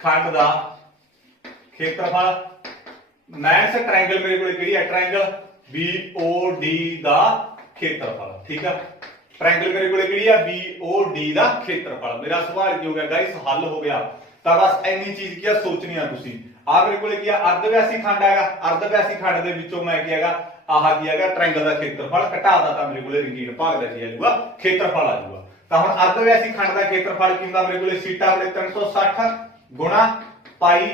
ਖੰਡ ਦਾ ਖੇਤਰਫਲ ਮਾਈਨਸ ਟ੍ਰਾਇੰਗਲ ਮੇਰੇ ਕੋਲੇ ਕਿਹੜੀ ਹੈ, ਟ੍ਰਾਇੰਗਲ BOD ਦਾ ਖੇਤਰਫਲ। ਠੀਕ ਆ, ਟ੍ਰਾਇੰਗਲ ਮੇਰੇ ਕੋਲੇ ਕਿਹੜੀ ਆ, BOD ਦਾ ਖੇਤਰਫਲ। ਮੇਰਾ ਸਵਾਲ ਕੀ ਹੋ ਗਿਆ ਗਾਇਸ, ਹੱਲ ਹੋ ਗਿਆ। ਤਾਂ ਬਸ ਇੰਨੀ ਚੀਜ਼ ਕੀ ਆ ਸੋਚਣੀ ਆ ਤੁਸੀਂ। ਆ ਮੇਰੇ ਕੋਲੇ ਕੀ ਆ, ਅਰਧ ਵਿਆਸੀ ਖੰਡ ਹੈਗਾ, ਅਰਧ ਵਿਆਸੀ ਖੰਡ ਦੇ ਵਿੱਚੋਂ ਮੈਂ ਕੀ ਹੈਗਾ, ਆਹ ਕੀ ਹੈਗਾ ਟ੍ਰਾਇੰਗਲ ਦਾ ਖੇਤਰਫਲ ਘਟਾ ਦਾ, ਤਾਂ ਮੇਰੇ ਕੋਲੇ ਰੰਗੀਨ ਭਾਗ ਦਾ ਕੀ ਆ ਜਾਊਗਾ ਖੇਤਰਫਲ ਆ ਜਾਊਗਾ। ਤਾਂ ਹੁਣ ਅਰਧਵਿਆਸੀ ਖੰਡ ਦਾ ਖੇਤਰਫਲ ਕੀ ਹੁੰਦਾ ਮੇਰੇ ਕੋਲੇ ਸੀਟਾ ਬੜੇ 360 ਗੁਣਾ ਪਾਈ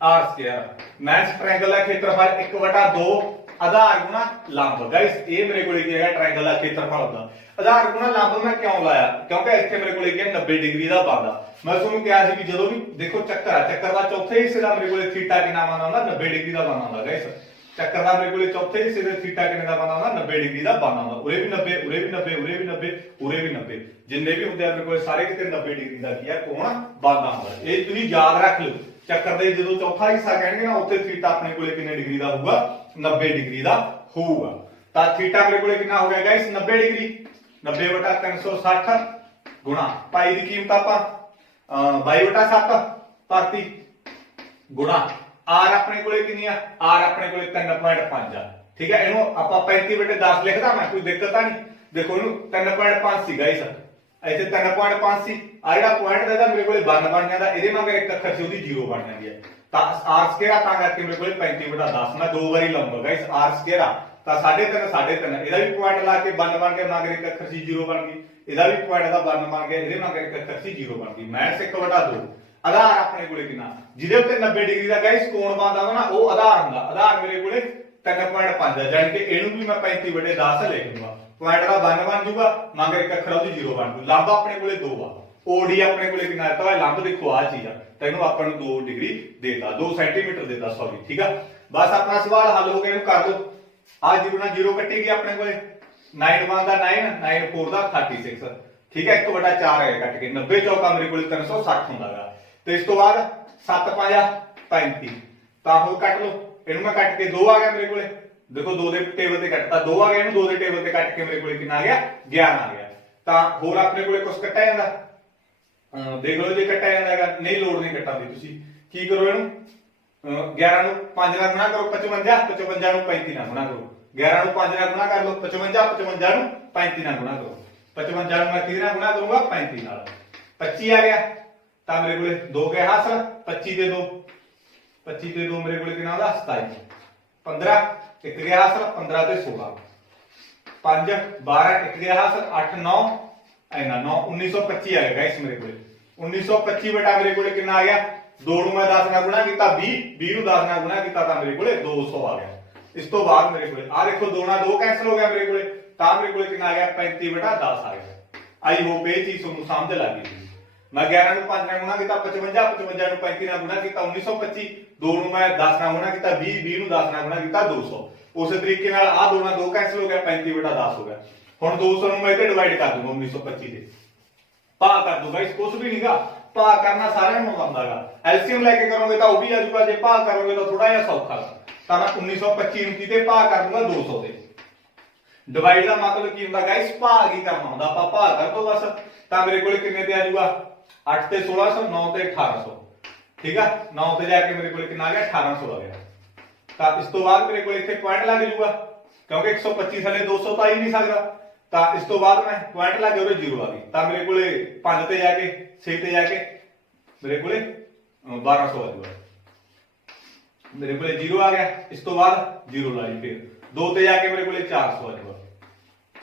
ਆਰ ਸਕੁਅਰ। ਮੈਂਸ ਟ੍ਰਾਇੰਗਲ ਦਾ ਖੇਤਰਫਲ 1/2 ਆਧਾਰ ਗੁਣਾ ਲੰਬ। ਗਾਇਸ ਇਹ ਮੇਰੇ ਕੋਲੇ ਕੀ ਹੈਗਾ ਟ੍ਰਾਇੰਗਲ ਦਾ ਖੇਤਰਫਲ ਹੁੰਦਾ। ਆਧਾਰ ਗੁਣਾ ਲੰਬ ਮੈਂ ਕਿਉਂ ਲਾਇਆ ਕਿਉਂਕਿ ਇੱਥੇ ਮੇਰੇ ਕੋਲੇ ਕੀ ਹੈ 90 ਡਿਗਰੀ ਦਾ ਬਣਦਾ। ਮੈਂ ਤੁਹਾਨੂੰ ਕਿਹਾ ਸੀ ਵੀ ਜਦੋਂ ਵੀ ਦੇਖੋ ਚੱਕਰ ਆ ਚੱਕਰ ਦਾ ਚੌਥੇ ਹਿੱਸੇ ਦਾ ਮੇਰੇ ਕੋਲੇ ਥੀਟਾ ਕਿੰਨਾ ਬਣਦਾ ਹੁੰਦਾ 90 ਡਿਗਰੀ ਦਾ ਬਣਦਾ ਹੁੰਦਾ। ਗਾਇਸ ਚੱਕਰ ਦਾ ਮੇਰੇ ਕੋਲੇ ਚੌਥੇ ਹਿੱਸੇ ਦੇ ਥੀਟਾ ਕਿੰਨੇ ਦਾ ਬਣਦਾ ਹੁੰਦਾ 90 ਡਿਗਰੀ ਦਾ ਬਣਦਾ ਹੁੰਦਾ। ਉਰੇ ਵੀ 90 ਉਰੇ ਵੀ 90 ਉਰੇ ਵੀ 90 ਉਰੇ ਵੀ 90 ਜਿੰਨੇ ਵੀ ਹੁੰਦੇ ਆ ਮੇਰੇ ਕੋਲੇ ਸਾਰੇ ਕਿਤੇ 90 ਡਿਗਰੀ ਦਾ ਕੀ ਹੈ ਕੋਣ ਬਣਦਾ ਹੁੰਦਾ। ਇਹ ਤੁਸੀਂ ਯਾਦ ਰੱਖ ਲਓ ਚੱਕਰ ਦੇ ਜਦੋਂ ਚੌਥਾ ਹਿੱਸਾ ਕਹਿਣਗੇ ਨਾ ਉੱਥੇ ਥੀਟਾ ਆਪਣੇ ਕੋਲੇ ਕਿੰਨੇ ਡਿਗਰੀ ਦਾ ਹੋਊਗਾ 90 ਡਿਗਰੀ ਦਾ ਹੋਊਗਾ। ਤਾਂ ਥੀਟਾ ਮੇਰੇ ਕੋਲੇ ਕਿੰਨਾ ਹੋ ਗਿਆ ਗਾਇਸ 90 ਡਿਗਰੀ 90/360 ਗੁਣਾ ਪਾਈ ਦੀ ਕੀਮਤ ਆਪਾਂ 22/7 ਭਰਤੀ ਗੁਣਾ ਆਰ ਆਪਣੇ ਕੋਲੇ ਕਿੰਨੀ ਆ ਆਰ ਆਪਣੇ ਕੋਲੇ 3.5 ਆ। ਠੀਕ ਹੈ ਇਹਨੂੰ ਆਪਾਂ 35/10 ਲਿਖਦਾ ਮੈਂ ਕੋਈ ਦਿੱਕਤ ਆ ਨਹੀਂ। ਦੇਖੋ ਇਹਨੂੰ 3.5 ਸੀ ਗਾਇਸ ਇੱਥੇ 3.5 ਸੀ ਆ ਜਿਹੜਾ ਪੁਆਇੰਟ ਦਾ ਮੇਰੇ ਕੋਲੇ 1 ਬਣ ਜਾਂਦਾ ਇਹਦੇ ਮਗਰ ਇੱਕ ਅੱਖਰ ਸੀ ਉਹਦੀ 0 ਬਣ ਜਾਂਦੀ ਹੈ। ਤਾਂ ਆਰ ਸਕੁਅਰ ਆ ਤਾਂ ਕਰਕੇ ਮੇਰੇ ਕੋਲੇ 35/10 ਮੈਂ ਦੋ ਵਾਰੀ ਲਾਉਂਗਾ ਗਾਇਸ ਆਰ ਸਕੁਅਰ ਆ ਤਾਂ 3.5 ਇਹਦਾ ਵੀ ਪੁਆਇੰਟ ਲਾ ਕੇ 1 ਬਣ ਕੇ ਮਗਰ ਇੱਕ ਅੱਖਰ ਸੀ 0 ਬਣ ਗਈ। ਇਹਦਾ ਵੀ ਪੁਆਇੰਟ ਦਾ 1 ਬਣ ਗਿਆ ਇਹਦੇ ਮਗਰ ਇੱਕ ਅੱਖਰ ਸੀ 0 ਬਣ ਗਈ। ਮੈਥ 1/2 ਆਧਾਰ ਆਪਣੇ ਕੋਲੇ ਕਿੰਨਾ ਜਿਹਦੇ ਉੱਤੇ 90 ਡਿਗਰੀ ਦਾ ਗਾਇਸ ਕੋਣ ਬਣਦਾ ਹੁੰਦਾ ਨਾ ਉਹ ਆਧਾਰ ਹੁੰਦਾ। ਆਧਾਰ ਮੇਰੇ ਕੋਲੇ 3.5 ਆ ਜਾਨੀ ਕਿ ਇਹਨੂੰ ਵੀ ਮੈਂ 35/10 ਲਿਖ ਦੂੰਗਾ। ਪੁਆਇੰਟ ਦਾ 1 ਬਣ ਜੂਗਾ ਮਗਰ ਇੱਕ ਅੱਖਰ ਉਹਦੀ 0 ਬਣ ਜੂ। ਲੰਬ ਆਪਣੇ ਕੋਲੇ 2 ਆ ਓਡੀ ਆਪਣੇ ਕੋਲੇ ਕਿੰਨਾ ਦਿੱਤਾ ਹੋਇਆ ਲੰਬ ਦੇਖੋ ਆ ਚੀਜ਼ ਆ ਤੈਨੂੰ ਆਪਾਂ ਨੂੰ 2 ਡਿਗਰੀ ਦੇਤਾ 2 ਸੈਂਟੀਮੀਟਰ ਦੇਤਾ ਸੌਰੀ। ਠੀਕ ਆ ਬਸ ਆਪਣਾ ਸਵਾਲ ਹੱਲ ਹੋ ਗਿਆ ਇਹਨੂੰ ਕਰ ਦੋ। ਆ 0 ਨਾਲ 0 ਕੱਟੀ ਗਈ ਆਪਣੇ ਕੋਲੇ 9 1 ਦਾ 9 9 4 ਦਾ 36 ਠੀਕ ਹੈ 1/4 ਹੈ ਕੱਟ ਕੇ 90 ਚੌਕਾ ਮੇਰੇ ਕੋਲੇ 360 ਹੁੰਦਾਗਾ। ਤੇ ਇਸ ਤੋਂ ਬਾਅਦ 7 5 35 ਤਾਂ ਹੋਰ ਕੱਟ ਲਓ ਇਹਨੂੰ ਮੈਂ ਕੱਟ ਕੇ 2 ਆ ਗਿਆ ਮੇਰੇ ਕੋਲੇ ਦੇਖੋ 2 ਦੇ ਟੇਬਲ ਤੇ ਕੱਟਤਾ 2 ਆ ਗਿਆ ਇਹਨੂੰ 2 ਦੇ ਟੇਬਲ ਤੇ ਕੱਟ ਕੇ ਮੇਰੇ ਕੋਲੇ ਕਿੰਨਾ ਆ ਗਿਆ 11 ਆ ਗਿਆ। ਤਾਂ ਹੋਰ ਆਪਣੇ ਕੋਲੇ ਕੁਝ ਕੱਟਿਆ ਜਾਂਦਾ ਦੇਖ ਲਓ ਜੇ ਕੱਟਿਆ ਜਾਂਦਾ ਹੈਗਾ ਨਹੀਂ ਲੋੜ ਨਹੀਂ ਕੱਟਣ ਦੀ ਤੁਸੀਂ ਕੀ ਕਰੋ ਇਹਨੂੰ 11 ਨੂੰ 5 ਨਾਲ ਗੁਣਾ ਕਰੋ 55 55 ਨੂੰ 35 ਨਾਲ ਗੁਣਾ ਕਰੋ 11 ਨੂੰ 5 ਨਾਲ ਗੁਣਾ ਕਰ ਲਓ 55 55 ਨੂੰ 35 ਨਾਲ ਗੁਣਾ ਕਰੋ 55 ਨੂੰ ਮੈਂ 30 ਨਾਲ ਗੁਣਾ ਕਰੂੰਗਾ 35 ਨਾਲ 25 ਆ ਗਿਆ। ਤਾਂ ਮੇਰੇ ਕੋਲੇ 2 ਗਏ ਹਾਸਲ 25 ਦੇ 2 25 ਦੇ 2 ਮੇਰੇ ਕੋਲੇ ਕਿੰਨਾ ਆਉਂਦਾ 27 15 ਇੱਕ ਗਿਆ ਹਾਸਲ 15 ਤੇ 16 5 12 ਇੱਕ ਗਿਆ ਹਾਸਲ 8 9 ਐਨਾ 9 1925 ਆ ਗਿਆ ਗਾਇਸ ਮੇਰੇ ਕੋਲੇ 1925 ਬਟਾ ਮੇਰੇ ਕੋਲੇ ਕਿੰਨਾ ਆ ਗਿਆ 2 ਨੂੰ ਮੈਂ 10 ਨਾਲ ਗੁਣਾ ਕੀਤਾ 20 ਨੂੰ 10 ਨਾਲ ਗੁਣਾ ਕੀਤਾ ਤਾਂ ਮੇਰੇ ਕੋਲੇ 200 ਆ ਗਿਆ। ਇਸ ਤੋਂ ਬਾਅਦ ਮੇਰੇ ਕੋਲੇ ਆ ਦੇਖੋ 2 ਨਾਲ 2 ਕੈਂਸਲ ਹੋ ਗਿਆ ਮੇਰੇ ਕੋਲੇ ਤਾਂ ਮੇਰੇ ਕੋਲੇ ਕਿੰਨਾ ਆ ਗਿਆ 35/10 ਆ ਗਿਆ। ਆਈ ਹੋਪ ਇਹ ਚੀਜ਼ ਤੁਹਾਨੂੰ ਸਮਝ ਲੱਗ ਗਈ। ਮੈਂ 11 ਨੂੰ 5 ਨਾਲ ਗੁਣਾ ਕੀਤਾ 55 55 ਨੂੰ 35 ਨਾਲ ਗੁਣਾ ਕੀਤਾ 1925 2 ਨੂੰ ਮੈਂ 10 ਨਾਲ ਗੁਣਾ ਕੀਤਾ 20 ਨੂੰ 10 ਨਾਲ ਗੁਣਾ ਕੀਤਾ 200। ਉਸੇ ਤਰੀਕੇ ਨਾਲ ਆ 2 ਨਾਲ 2 ਕੈਂਸਲ ਹੋ ਗਿਆ 35/10 ਹੋ ਗਿਆ। ਹੁਣ 200 ਨੂੰ ਮੈਂ ਇੱਥੇ ਡਿਵਾਈਡ ਕਰ ਦੂੰਗਾ 1925 ਦੇ ਭਾਗ ਕਰ ਦੂੰਗਾ ਇਸ ਕੁਝ ਵੀ ਨਹੀਂਗਾ ਭਾਗ ਕਰਨਾ ਸਾਰਿਆਂ ਨੂੰ ਆਉਂਦਾਗਾ। ਐਲਸੀਐਮ ਲੈ ਕੇ ਕਰੋਗੇ ਤਾਂ ਉਹ ਵੀ ਆ ਜਾਊਗਾ ਜੇ ਭਾਗ ਕਰੋਗੇ ਤਾਂ ਥੋੜਾ ਜਿਹਾ ਸੌਖਾ ਤਾਂ ਮੈਂ 1925 ਨੂੰ ਕਿਤੇ ਭਾਗ ਕਰ ਦੂੰਗਾ 200 ਦੇ। ਡਿਵਾਈਡ ਦਾ ਮਤਲਬ ਕੀ ਹੁੰਦਾ ਗਾਇਸ ਭਾਗ ਹੀ ਕਰਨਾ ਹੁੰਦਾ ਆਪਾਂ ਭਾਗ ਕਰ ਦੋ ਬਸ। ਤਾਂ ਮੇਰੇ ਕੋਲੇ ਕਿੰਨੇ ਤੇ ਆ ਜਾਊਗਾ 8 ਤੇ 1600 9 ਤੇ 1800 ਠੀਕ ਆ 9 ਤੇ ਜਾ ਕੇ ਮੇਰੇ ਕੋਲੇ ਕਿੰਨਾ ਆ ਗਿਆ 1800 ਆ ਗਿਆ। ਤਾਂ ਇਸ ਤੋਂ ਬਾਅਦ ਮੇਰੇ ਕੋਲੇ ਇੱਥੇ ਪੁਆਇੰਟ ਲੱਗ ਜਾਊਗਾ ਕਿਉਂਕਿ 125 ਥੱਲੇ 200 ਤਾਂ ਆ ਹੀ ਨਹੀਂ ਸਕਦਾ। ਤਾਂ ਇਸ ਤੋਂ ਬਾਅਦ ਮੈਂ ਪੁਆਇੰਟ ਲਾ ਕੇ ਉਹਦੇ 0 ਆ ਗਈ ਤਾਂ ਮੇਰੇ ਕੋਲੇ 5 ਤੇ ਜਾ ਕੇ 6 ਤੇ ਜਾ ਕੇ ਮੇਰੇ ਕੋਲੇ 1200 ਆ ਜਾਊਗਾ ਮੇਰੇ ਕੋਲੇ 0 ਆ ਗਿਆ। ਇਸ ਤੋਂ ਬਾਅਦ 0 ਲਾ ਲਈ ਫਿਰ 2 ਤੇ ਜਾ ਕੇ ਮੇਰੇ ਕੋਲੇ 400 ਆ ਜਾਊਗਾ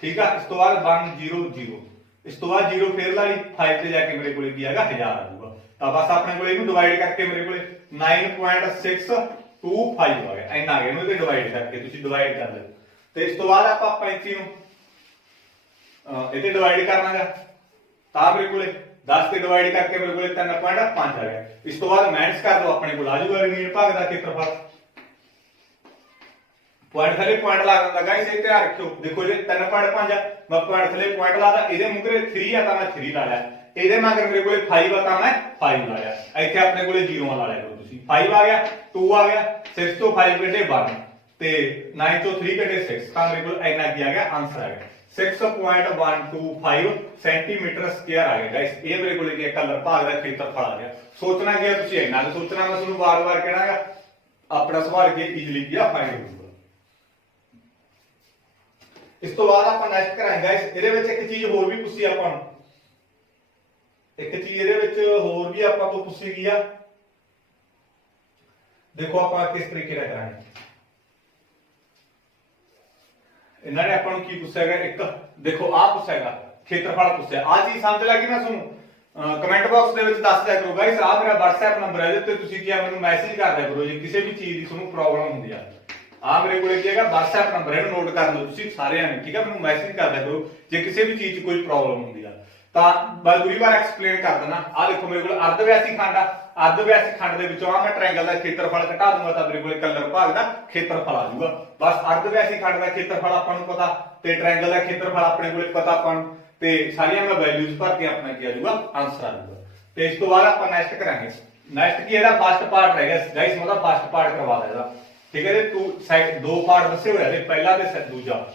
ਠੀਕ ਆ। ਇਸ ਤੋਂ ਬਾਅਦ 1 0 0 ਇਸ ਤੋਂ ਬਾਅਦ 0 ਫੇਰ ਲਾ ਲਈ 5 ਤੇ ਜਾ ਕੇ ਮੇਰੇ ਕੋਲੇ ਕੀ ਆਗਾ 1000 ਆ ਜਾਊਗਾ। ਤਾਂ ਬਸ ਆਪਣੇ ਕੋਲੇ ਇਹਨੂੰ ਡਿਵਾਈਡ ਕਰਕੇ ਮੇਰੇ ਕੋਲੇ 9.625 ਆ ਗਿਆ ਇੰਨਾ ਆ ਗਿਆ। ਇਹਨੂੰ ਤੇ ਡਿਵਾਈਡ ਕਰਕੇ ਤੁਸੀਂ ਡਿਵਾਈਡ ਕਰ ਲਓ ਤੇ ਇਸ ਤੋਂ ਬਾਅਦ ਆਪਾਂ 35 ਨੂੰ ਇਹਦੇ ਡਿਵਾਈਡ ਕਰਨਾਗਾ ਤਾਂ ਮੇਰੇ ਕੋਲੇ 10 ਤੇ ਡਿਵਾਈਡ ਕਰਕੇ ਮੇਰੇ ਕੋਲੇ 3.5 ਆ ਗਿਆ। ਇਸ ਤੋਂ ਬਾਅਦ ਮਾਈਨਸ ਕਰ ਲਓ ਆਪਣੇ ਕੋਲ ਆ ਜਾਊਗਾ ਰਮੀਨ ਭਾਗ ਦਾ ਖੇਤਰਫਲ ਪੁਆਇੰਟ ਥੱਲੇ ਪੁਆਇੰਟ ਲਾ ਦਿੰਦਾ ਗਾਇਸ ਇਹ ਧਿਆਨ ਰੱਖਿਓ। ਦੇਖੋ ਜੇ 3.5 ਆ ਮੈਂ ਪੁਆਇੰਟ ਥੱਲੇ ਪੁਆਇੰਟ ਲਾਦਾ ਇਹਦੇ ਮੂਹਰੇ 3 ਆ ਤਾਂ ਮੈਂ 3 ਲਾ ਲਿਆ ਇਹਦੇ ਮਗਰ ਮੇਰੇ ਕੋਲੇ 5 ਆ ਤਾਂ ਮੈਂ 5 ਲਾ ਲਿਆ। ਇੱਥੇ ਆਪਣੇ ਕੋਲੇ 0 ਲਾ ਲਿਆ ਤੁਸੀਂ 5 ਆ ਗਿਆ 2 ਆ ਗਿਆ 6 ਤੋਂ 5 ਕੱਢੇ 1 ਤੇ 9 ਤੋਂ 3 ਕੱਢੇ 6 ਤਾਂ ਮੇਰੇ ਕੋਲ ਇੰਨਾ ਕੀ ਆ ਗਿਆ ਆਨਸਰ ਆ ਗਿਆ 6.125 ਸੈਂਟੀਮੀਟਰ ਸਕੁਅਰ ਆ ਗਿਆ ਗਾਇਸ। ਇਹ ਮੇਰੇ ਕੋਲੇ ਕੀ ਕਲਰ ਭਾਗ ਦਾ ਖੇਤਰਫਲ ਆ ਗਿਆ। ਸੋਚਣਾ ਕੀ ਤੁਸੀਂ ਇੰਨਾ ਕੁ ਸੋਚਣਾ ਮੈਂ ਤੁਹਾਨੂੰ ਵਾਰ-ਵਾਰ ਕਹਿਣਾਗਾ ਆਪਣਾ ਸਵਾਲ ਕੀ ਈਜ਼ੀਲੀ ਕੀ ਫਾਈਂਡ ਹੋਊਗਾ। ਇਸ ਤੋਂ ਬਾਅਦ ਆਪਾਂ ਨੈਕਸਟ ਕਰਾਂਗੇ ਗਾਇਸ ਇਹਦੇ ਵਿੱਚ ਇੱਕ ਚੀਜ਼ ਹੋਰ ਵੀ ਪੁੱਛੀ ਆਪਾਂ ਨੂੰ ਇੱਕ ਚੀਜ਼ ਇਹਦੇ ਵਿੱਚ ਹੋਰ ਵੀ ਆਪਾਂ ਤੋਂ ਪੁੱਛੀ ਗਈ ਆ। ਦੇਖੋ ਆਪਾਂ ਕਿਸ ਤਰੀਕੇ ਨਾਲ ਕਰਾਂਗੇ ਇਹਨਾਂ ਨੇ ਆਪਾਂ ਨੂੰ ਕੀ ਪੁੱਛਿਆਗਾ ਇੱਕ ਦੇਖੋ ਆਹ ਪੁੱਛਿਆਗਾ ਖੇਤਰਫਲ ਪੁੱਛਿਆ। ਆ ਚੀਜ਼ ਸਮਝ ਲੱਗੀ ਨਾ ਤੁਹਾਨੂੰ? ਕਮੈਂਟ ਬਾਕਸ ਦੇ ਵਿੱਚ ਦੱਸ ਦਿਆ ਕਰੋ ਗਾਇਸ। ਆ ਮੇਰਾ WhatsApp ਨੰਬਰ ਹੈ, ਜਿੱਤੇ ਤੁਸੀਂ ਕੀ ਮੈਨੂੰ ਮੈਸੇਜ ਕਰ ਦਿਆ ਕਰੋ ਜੇ ਕਿਸੇ ਵੀ ਚੀਜ਼ ਦੀ ਤੁਹਾਨੂੰ ਪ੍ਰੋਬਲਮ ਹੁੰਦੀ ਆ। ਆ ਮੇਰੇ ਕੋਲੇ ਕੀ ਹੈਗਾ WhatsApp ਨੰਬਰ, ਇਹਨੂੰ ਨੋਟ ਕਰ ਲਓ ਤੁਸੀਂ ਸਾਰਿਆਂ ਨੇ, ਠੀਕ ਹੈ? ਮੈਨੂੰ ਮੈਸੇਜ ਕਰ ਦਿਆ ਕਰੋ ਜੇ ਕਿਸੇ ਵੀ ਚੀਜ਼ 'ਚ ਕੋਈ ਪ੍ਰੋਬਲਮ ਹੁੰਦੀ ਆ। ਤਾਂ ਮੈਂ ਦੂਰੀ ਵਾਰ ਐਕਸਪਲੇਨ ਕਰ ਦਿੰਦਾ। ਆ ਦੇਖੋ ਮੇਰੇ ਕੋਲ ਅਰਧ ਵਿਆਸੀ ਖੰਡ ਆ। ਅਰਧ ਵਿਆਸੀ ਖੰਡ ਦੇ ਵਿੱਚੋਂ ਆ ਮੈਂ ਟ੍ਰਾਇੰਗਲ ਦਾ ਖੇਤਰਫਲ ਘਟਾ ਦੂੰਗਾ ਤਾਂ ਮੇਰੇ ਕੋਲੇ ਕਲਰ ਭਾਗ ਦਾ ਖੇਤਰਫਲ ਆ ਜਾਊਗਾ। ਬਸ ਅਰਧ ਵਿਆਸੀ ਖੰਡ ਦਾ ਖੇਤਰਫਲ ਆਪਾਂ ਨੂੰ ਪਤਾ ਤੇ ਟ੍ਰਾਇੰਗਲ ਦਾ ਖੇਤਰਫਲ ਆਪਣੇ ਕੋਲੇ ਪਤਾ ਆਪਾਂ ਨੂੰ, ਤੇ ਸਾਰੀਆਂ ਮੈਂ ਵੈਲਿਊਜ਼ ਭਰ ਕੇ ਆਪਣਾ ਕੀ ਆ ਜਾਊਗਾ ਆਨਸਰ ਆ ਜਾਊਗਾ। ਤੇ ਇਸ ਤੋਂ ਬਾਅਦ ਆਪਾਂ ਨੈਕਸਟ ਕਰਾਂਗੇ। ਨੈਕਸਟ ਕੀ ਇਹਦਾ ਫਸਟ ਪਾਰਟ ਰਹਿ ਗਿਆ ਗਾਇਸ, ਮੈਂ ਉਹਦਾ ਫਸਟ ਪਾਰਟ ਕਰਵਾ ਦੇਗਾ, ਠੀਕ ਹੈ? ਤੂੰ ਸਾਈਡ ਦੋ ਪਾਰਟ ਦੱਸੇ ਹੋਏ ਨੇ, ਪਹਿਲਾ ਤੇ ਦੂਜਾ।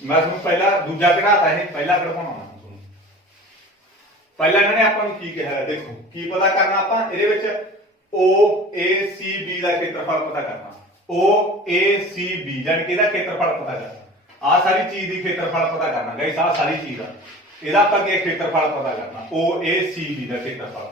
ਮੈਂ ਤੁਹਾਨੂੰ ਪਹਿਲਾ ਦੂਜਾ ਕਢਾਤਾ, ਇਹ ਪਹਿਲਾ ਕਢਵਾਉਣਾ। ਪਹਿਲਾਂ ਇਹਨਾਂ ਨੇ ਆਪਾਂ ਨੂੰ ਕੀ ਕਿਹਾ ਹੈ, ਦੇਖੋ ਕੀ ਪਤਾ ਕਰਨਾ ਆਪਾਂ ਇਹਦੇ ਵਿੱਚ OACB ਦਾ ਖੇਤਰਫਲ ਪਤਾ ਕਰਨਾ। OACB ਯਾਨੀ ਕਿ ਇਹਦਾ ਖੇਤਰਫਲ ਪਤਾ ਕਰਨਾ। ਆ ਸਾਰੀ ਚੀਜ਼ ਦੀ ਖੇਤਰਫਲ ਪਤਾ ਕਰਨਾ ਗਾਇਸ, ਆ ਸਾਰੀ ਚੀਜ਼ ਦਾ ਇਹਦਾ ਆਪਾਂ ਕੀ ਖੇਤਰਫਲ ਪਤਾ ਕਰਨਾ। OACB ਦਾ ਖੇਤਰਫਲ।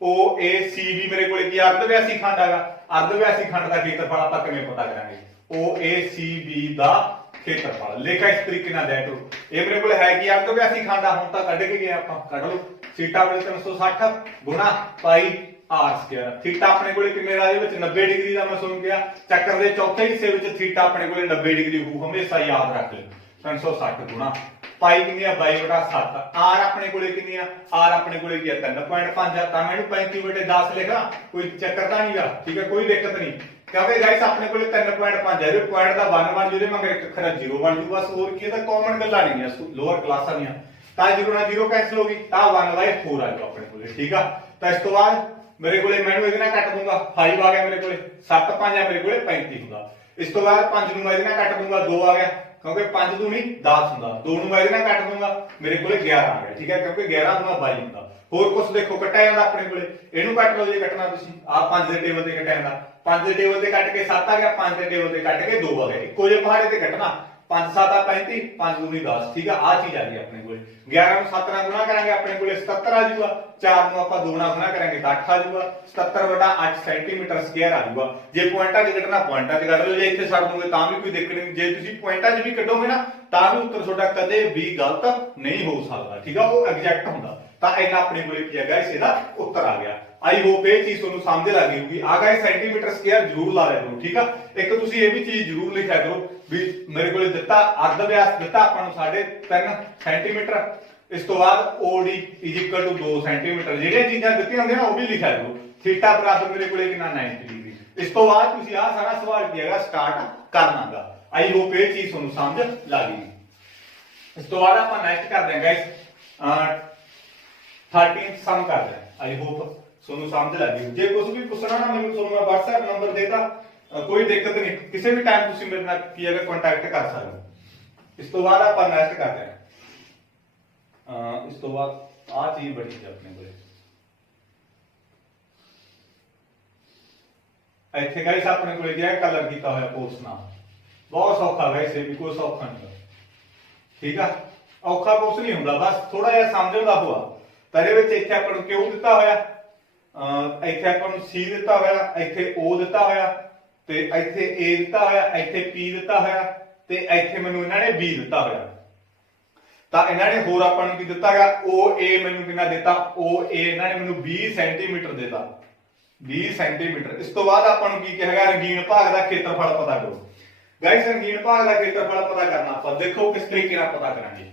OACB ਮੇਰੇ ਕੋਲੇ ਕੀ ਅਰਧ ਵਿਆਸੀ ਖੰਡ ਹੈਗਾ। ਅਰਧ ਵਿਆਸੀ ਖੰਡ ਦਾ ਖੇਤਰਫਲ ਆਪਾਂ ਕਿਵੇਂ ਪਤਾ ਕਰਾਂਗੇ? OACB ਦਾ ਖੇਤਰਫਲ ਲੇਖਾ ਇਸ ਤਰੀਕੇ ਨਾਲ ਦਿਆ ਕਰੋ। ਇਹ ਮੇਰੇ ਕੋਲ ਹੈ ਕਿ ਅਰਧ ਵਿਆਸੀ ਖੰਡ ਆ, ਹੁਣ ਤਾਂ ਕੱਢ ਕੇ ਗਏ ਆਪਾਂ, ਕੱਢ ਲਓ। ਥੀਟਾ ਬਰਾਬਰ 360 ਗੁਣਾ ਪਾਈ r ਸਕੁਅਰ। ਥੀਟਾ ਆਪਣੇ ਕੋਲੇ ਕਿੰਨੇ ਦਾ ਇਹਦੇ ਵਿੱਚ 90 ਡਿਗਰੀ ਦਾ, ਮੈਂ ਤੁਹਾਨੂੰ ਕਿਹਾ ਚੱਕਰ ਦੇ ਚੌਥੇ ਹਿੱਸੇ ਵਿੱਚ ਥੀਟਾ ਆਪਣੇ ਕੋਲੇ 90 ਡਿਗਰੀ ਹੋਊ, ਹਮੇਸ਼ਾ ਯਾਦ ਰੱਖ ਲਿਓ। 360 ਗੁਣਾ ਪਾਈ ਕਿੰਨੀ ਆ 22/7। r ਆਪਣੇ ਕੋਲੇ ਕਿੰਨੀ ਆ? r ਆਪਣੇ ਕੋਲੇ ਕੀ ਆ 3.5 ਆ, ਤਾਂ ਮੈਂ ਇਹਨੂੰ 35/10 ਲਿਖਾਂ, ਕੋਈ ਚੱਕਰ ਤਾਂ ਨਹੀਂਗਾ, ਠੀਕ ਹੈ? ਕੋਈ ਦਿੱਕਤ ਨਹੀਂ, ਕਿਉਂਕਿ ਗਾਇਸ ਆਪਣੇ ਕੋਲੇ 3.5 ਹੈ, ਜੇ ਪੁਆਇੰਟ ਦਾ 1 ਬਣ ਜੂ, ਮਗਰ ਇੱਕ ਅੱਖਰ 0 ਬਣ ਜੂ, ਬਸ ਹੋਰ ਕੀ, ਇਹਦਾ ਕਾਮਨ ਗੱਲਾਂ ਨਹੀਂ ਆ ਲੋਅਰ ਕਲਾਸਾਂ ਦੀਆਂ। ਤਾਂ 0 ਨਾਲ 0 ਕੈਨਸਲ ਹੋ ਗਈ, ਤਾਂ 1/4 ਆ ਜਾਊ ਆਪਣੇ ਕੋਲੇ, ਠੀਕ ਆ? ਤਾਂ ਇਸ ਤੋਂ ਬਾਅਦ ਮੇਰੇ ਕੋਲੇ ਮੈਨੂੰ ਇਹਦੇ ਨਾਲ ਕੱਟ ਦੂੰਗਾ, 5 ਆ ਗਿਆ ਮੇਰੇ ਕੋਲੇ, 7 5 ਆ ਮੇਰੇ ਕੋਲੇ 35 ਹੁੰਦਾ। ਇਸ ਤੋਂ ਬਾਅਦ 5 ਨੂੰ ਮੈਂ ਇਹਦੇ ਨਾਲ ਕੱਟ ਦੂੰਗਾ, 2 ਆ ਗਿਆ, ਕਿਉਂਕਿ 5 ਦੂਣੀ 10 ਹੁੰਦਾ। 2 ਨੂੰ ਮੈਂ ਇਹਦੇ ਨਾਲ ਕੱਟ ਦੂੰਗਾ, ਮੇਰੇ ਕੋਲੇ 11 ਆ ਗਿਆ, ਠੀਕ ਹੈ? ਕਿਉਂਕਿ 11 ਦੂਣਾ 22 ਹੁੰਦਾ। ਹੋਰ ਕੁਝ ਦੇਖੋ ਕੱਟਿਆ ਜਾਂਦਾ ਆਪਣੇ ਕੋਲੇ, ਇਹਨੂੰ ਕੱਟ ਲਓ ਜੇ ਕੱਟਣਾ ਤੁਸੀਂ। ਆ 5 ਦੇ ਟੇਬਲ ਤੇ ਕੱਟਿਆ ਜਾਂਦਾ, 5 ਦੇ ਟੇਬਲ ਤੇ ਕੱਟ ਕੇ 7 ਆ ਗਿਆ, 5 ਦੇ ਟੇਬਲ ਤੇ ਕੱਟ ਕੇ 2 ਆ ਗਿਆ। ਇੱਕੋ ਜਿਹੇ ਪਹਾੜੇ ਤੇ ਕੱਟਣਾ, 5 7 ਆ 35, 5 ਦੂਣੀ 10, ਠੀਕ ਆ? ਆ ਚੀਜ਼ ਆ ਗਈ ਆਪਣੇ ਕੋਲੇ। 11 ਨੂੰ 7 ਨਾਲ ਗੁਣਾ ਕਰਾਂਗੇ, ਆਪਣੇ ਕੋਲੇ 77 ਆ ਜਾਊਗਾ। 4 ਨੂੰ ਆਪਾਂ 2 ਨਾਲ ਗੁਣਾ ਕਰਾਂਗੇ ਤਾਂ 8 ਆ ਜਾਊਗਾ। 77/8 ਸੈਂਟੀਮੀਟਰ ਸਕੁਅਰ ਆ ਜਾਊਗਾ। ਜੇ ਪੁਆਇੰਟਾਂ 'ਚ ਕੱਢਣਾ ਪੁਆਇੰਟਾਂ 'ਚ ਕੱਢ ਲਓ, ਜੇ ਇੱਥੇ ਛੱਡ ਦੋਗੇ ਤਾਂ ਵੀ ਕੋਈ ਦਿੱਕਤ ਨਹੀਂ। ਜੇ ਤੁਸੀਂ ਪੁਆਇੰਟਾਂ 'ਚ ਵੀ ਕੱਢੋਗੇ ਨਾ ਤਾਂ ਵੀ ਉੱਤਰ ਤੁਹਾਡਾ ਕਦੇ ਵੀ ਗਲਤ ਨਹੀਂ ਹੋ ਸਕਦਾ, ਠੀਕ ਆ? ਉਹ ਐਗਜ਼ੈਕਟ ਹੁੰਦਾ। ਤਾਂ ਇਹਨਾਂ ਆਪਣੇ ਕੋਲੇ ਕੀ ਹੈ ਗਾਇਸ, ਇਹਦਾ ਉੱਤਰ ਆ ਗਿਆ। ਆਈ ਹੋਪ ਇਹ ਚੀਜ਼ ਤੁਹਾਨੂੰ ਸਮਝ ਲੱਗ ਗਈ ਹੋਊਗੀ। ਆ ਗਾਇਸ ਸੈਂਟੀਮੀਟਰ ਸਕੁਅਰ ਜ਼ਰੂਰ ਲਾ ਲਿਆ ਕਰੋ, ਠੀਕ ਆ? ਇੱਕ ਤੁਸੀਂ ਇਹ ਵੀ ਚੀਜ਼ ਜ਼ਰੂਰ ਲਿਖਿਆ ਕਰੋ ਵੀ ਮੇਰੇ ਕੋਲੇ ਦਿੱਤਾ ਅਰਧ ਵਿਆਸ ਦਿੱਤਾ ਆਪਾਂ ਨੂੰ 3.5 ਸੈਂਟੀਮੀਟਰ। ਇਸ ਤੋਂ ਬਾਅਦ OD = 2 ਸੈਂਟੀਮੀਟਰ। ਜਿਹੜੀਆਂ ਚੀਜ਼ਾਂ ਦਿੱਤੀਆਂ ਹੁੰਦੀਆਂ ਨਾ ਉਹ ਵੀ ਲਿਖਿਆ ਕਰੋ। ਥੀਟਾ ਬਰਾਬਰ ਮੇਰੇ ਕੋਲੇ ਕਿੰਨਾ 90 ਡਿਗਰੀ। ਇਸ ਤੋਂ ਬਾਅਦ ਤੁਸੀਂ ਆਹ ਸਾਰਾ ਸਵਾਲ ਕੀ ਹੈਗਾ ਸਟਾਰਟ ਕਰਨਾਗਾ। ਆਈ ਹੋਪ ਇਹ ਚੀਜ਼ ਤੁਹਾਨੂੰ ਸਮਝ ਲੱਗ ਗਈ। ਇਸ ਤੋਂ ਬਾਅਦ ਆਪਾਂ ਨੈਕਸਟ ਕਰਦੇ ਹਾਂ ਗਾਇਸ 13th ਸਮ ਕਰਦੇ ਹਾਂ। ਆਈ ਹੋਪ ਤੁਹਾਨੂੰ ਸਮਝ ਲੱਗ ਗਈ। ਜੇ ਕੁਝ ਵੀ ਪੁੱਛਣਾ ਨਾ ਮੈਨੂੰ ਤੁਹਾਨੂੰ ਮੈਂ WhatsApp ਨੰਬਰ ਦੇਤਾ, ਕੋਈ ਦਿੱਕਤ ਨਹੀਂ, ਕਿਸੇ ਵੀ ਟਾਈਮ ਤੁਸੀਂ ਮੇਰੇ ਨਾਲ ਕੀ ਹੈਗਾ ਕੰਟੈਕਟ ਕਰ ਸਕਦੇ ਹੋ। ਇਸ ਤੋਂ ਬਾਅਦ ਆਪਾਂ ਨੈਕਸਟ ਕਰਦੇ ਹਾਂ। ਇਸ ਤੋਂ ਬਾਅਦ ਆ ਚੀਜ਼ ਬੜੀ ਹੈ ਆਪਣੇ ਕੋਲੇ। ਇੱਥੇ ਗਾਇਸ ਆਪਣੇ ਕੋਲੇ ਜਿਹੜਾ ਕਲਰ ਕੀਤਾ ਹੋਇਆ ਕੋਰਸ ਨਾਲ ਬਹੁਤ ਸੌਖਾ ਗਾਇਸ, ਇਹ ਵੀ ਕੋਈ ਸੌਖਾ ਨਹੀਂ, ਠੀਕ ਆ? ਔਖਾ ਕੁਛ ਨਹੀਂ ਹੁੰਦਾ, ਬਸ ਥੋੜਾ ਜਿਹਾ ਸਮਝਣ ਦਾ ਹੋਆ। ਤਾਂ ਇਹਦੇ ਵਿੱਚ ਇੱਥੇ ਆਪਾਂ ਨੂੰ ਕਿਉਂ ਦਿੱਤਾ ਹੋਇਆ, ਇੱਥੇ ਆਪਾਂ ਨੂੰ C ਦਿੱਤਾ ਹੋਇਆ, ਇੱਥੇ O ਦਿੱਤਾ ਹੋਇਆ, ਤੇ ਇੱਥੇ A ਦਿੱਤਾ ਹੋਇਆ, ਇੱਥੇ P ਦਿੱਤਾ ਹੋਇਆ, ਤੇ ਇੱਥੇ ਮੈਨੂੰ ਇਹਨਾਂ ਨੇ B ਦਿੱਤਾ ਹੋਇਆ। ਤਾਂ ਇਹਨਾਂ ਨੇ ਹੋਰ ਆਪਾਂ ਨੂੰ ਕੀ ਦਿੱਤਾ ਹੈਗਾ OA ਮੈਨੂੰ ਕਿੰਨਾ ਦਿੱਤਾ, OA ਇਹਨਾਂ ਨੇ ਮੈਨੂੰ 20 ਸੈਂਟੀਮੀਟਰ ਦਿੱਤਾ, 20 ਸੈਂਟੀਮੀਟਰ। ਇਸ ਤੋਂ ਬਾਅਦ ਆਪਾਂ ਨੂੰ ਕੀ ਕਹੇਗਾ ਰੰਗੀਨ ਭਾਗ ਦਾ ਖੇਤਰਫਲ ਪਤਾ ਕਰੋ। ਗਾਇਸ ਰੰਗੀਨ ਭਾਗ ਦਾ ਖੇਤਰਫਲ ਪਤਾ ਕਰਨਾ ਆਪਾਂ ਦੇਖੋ ਕਿਸ ਤਰੀਕੇ ਨਾਲ ਪਤਾ ਕਰਾਂਗੇ।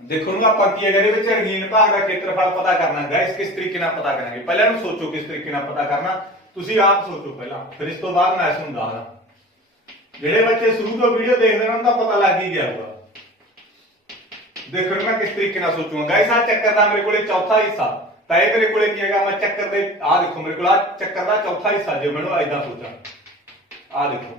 देखो ना ਆਪਾਂ ਕੀ ਇਹਦੇ ਵਿੱਚ ਰੰਗੀਨ ਭਾਗ ਦਾ ਖੇਤਰਫਲ ਪਤਾ ਕਰਨਾ। ਗਾਇਸ ਕਿਸ ਤਰੀਕੇ ਨਾਲ ਪਤਾ ਕਰਾਂਗੇ, ਪਹਿਲਾਂ ਇਹਨੂੰ ਸੋਚੋ ਕਿਸ ਤਰੀਕੇ ਨਾਲ ਪਤਾ ਕਰਨਾ, ਤੁਸੀਂ ਆਪ ਸੋਚੋ ਪਹਿਲਾਂ, ਫਿਰ ਇਸ ਤੋਂ ਬਾਅਦ ਮੈਂ ਤੁਹਾਨੂੰ ਦੱਸਦਾ। ਜਿਹੜੇ ਬੱਚੇ ਸ਼ੁਰੂ ਤੋਂ ਵੀਡੀਓ ਦੇਖਦੇ ਨੇ ਉਹਨਾਂ ਦਾ ਪਤਾ ਲੱਗ ਹੀ ਗਿਆ ਹੋਊਗਾ। ਦੇਖੋ ਮੈਂ ਕਿਸ ਤਰੀਕੇ ਨਾਲ ਸੋਚੂਗਾ। ਗਾਇਸ ਆ ਚੱਕਰ ਦਾ ਮੇਰੇ ਕੋਲੇ ਚੌਥਾ ਹਿੱਸਾ, ਤਾਂ ਇਹ ਮੇਰੇ ਕੋਲੇ ਕੀ ਹੈਗਾ, ਮੈਂ ਚੱਕਰ ਦੇ ਆ ਦੇਖੋ ਮੇਰੇ ਕੋਲ ਆ ਚੱਕਰ ਦਾ ਚੌਥਾ ਹਿੱਸਾ, ਜੇ ਮੈਨੂੰ ਐਦਾਂ ਸੋਚਾਂ ਆ ਦੇਖੋ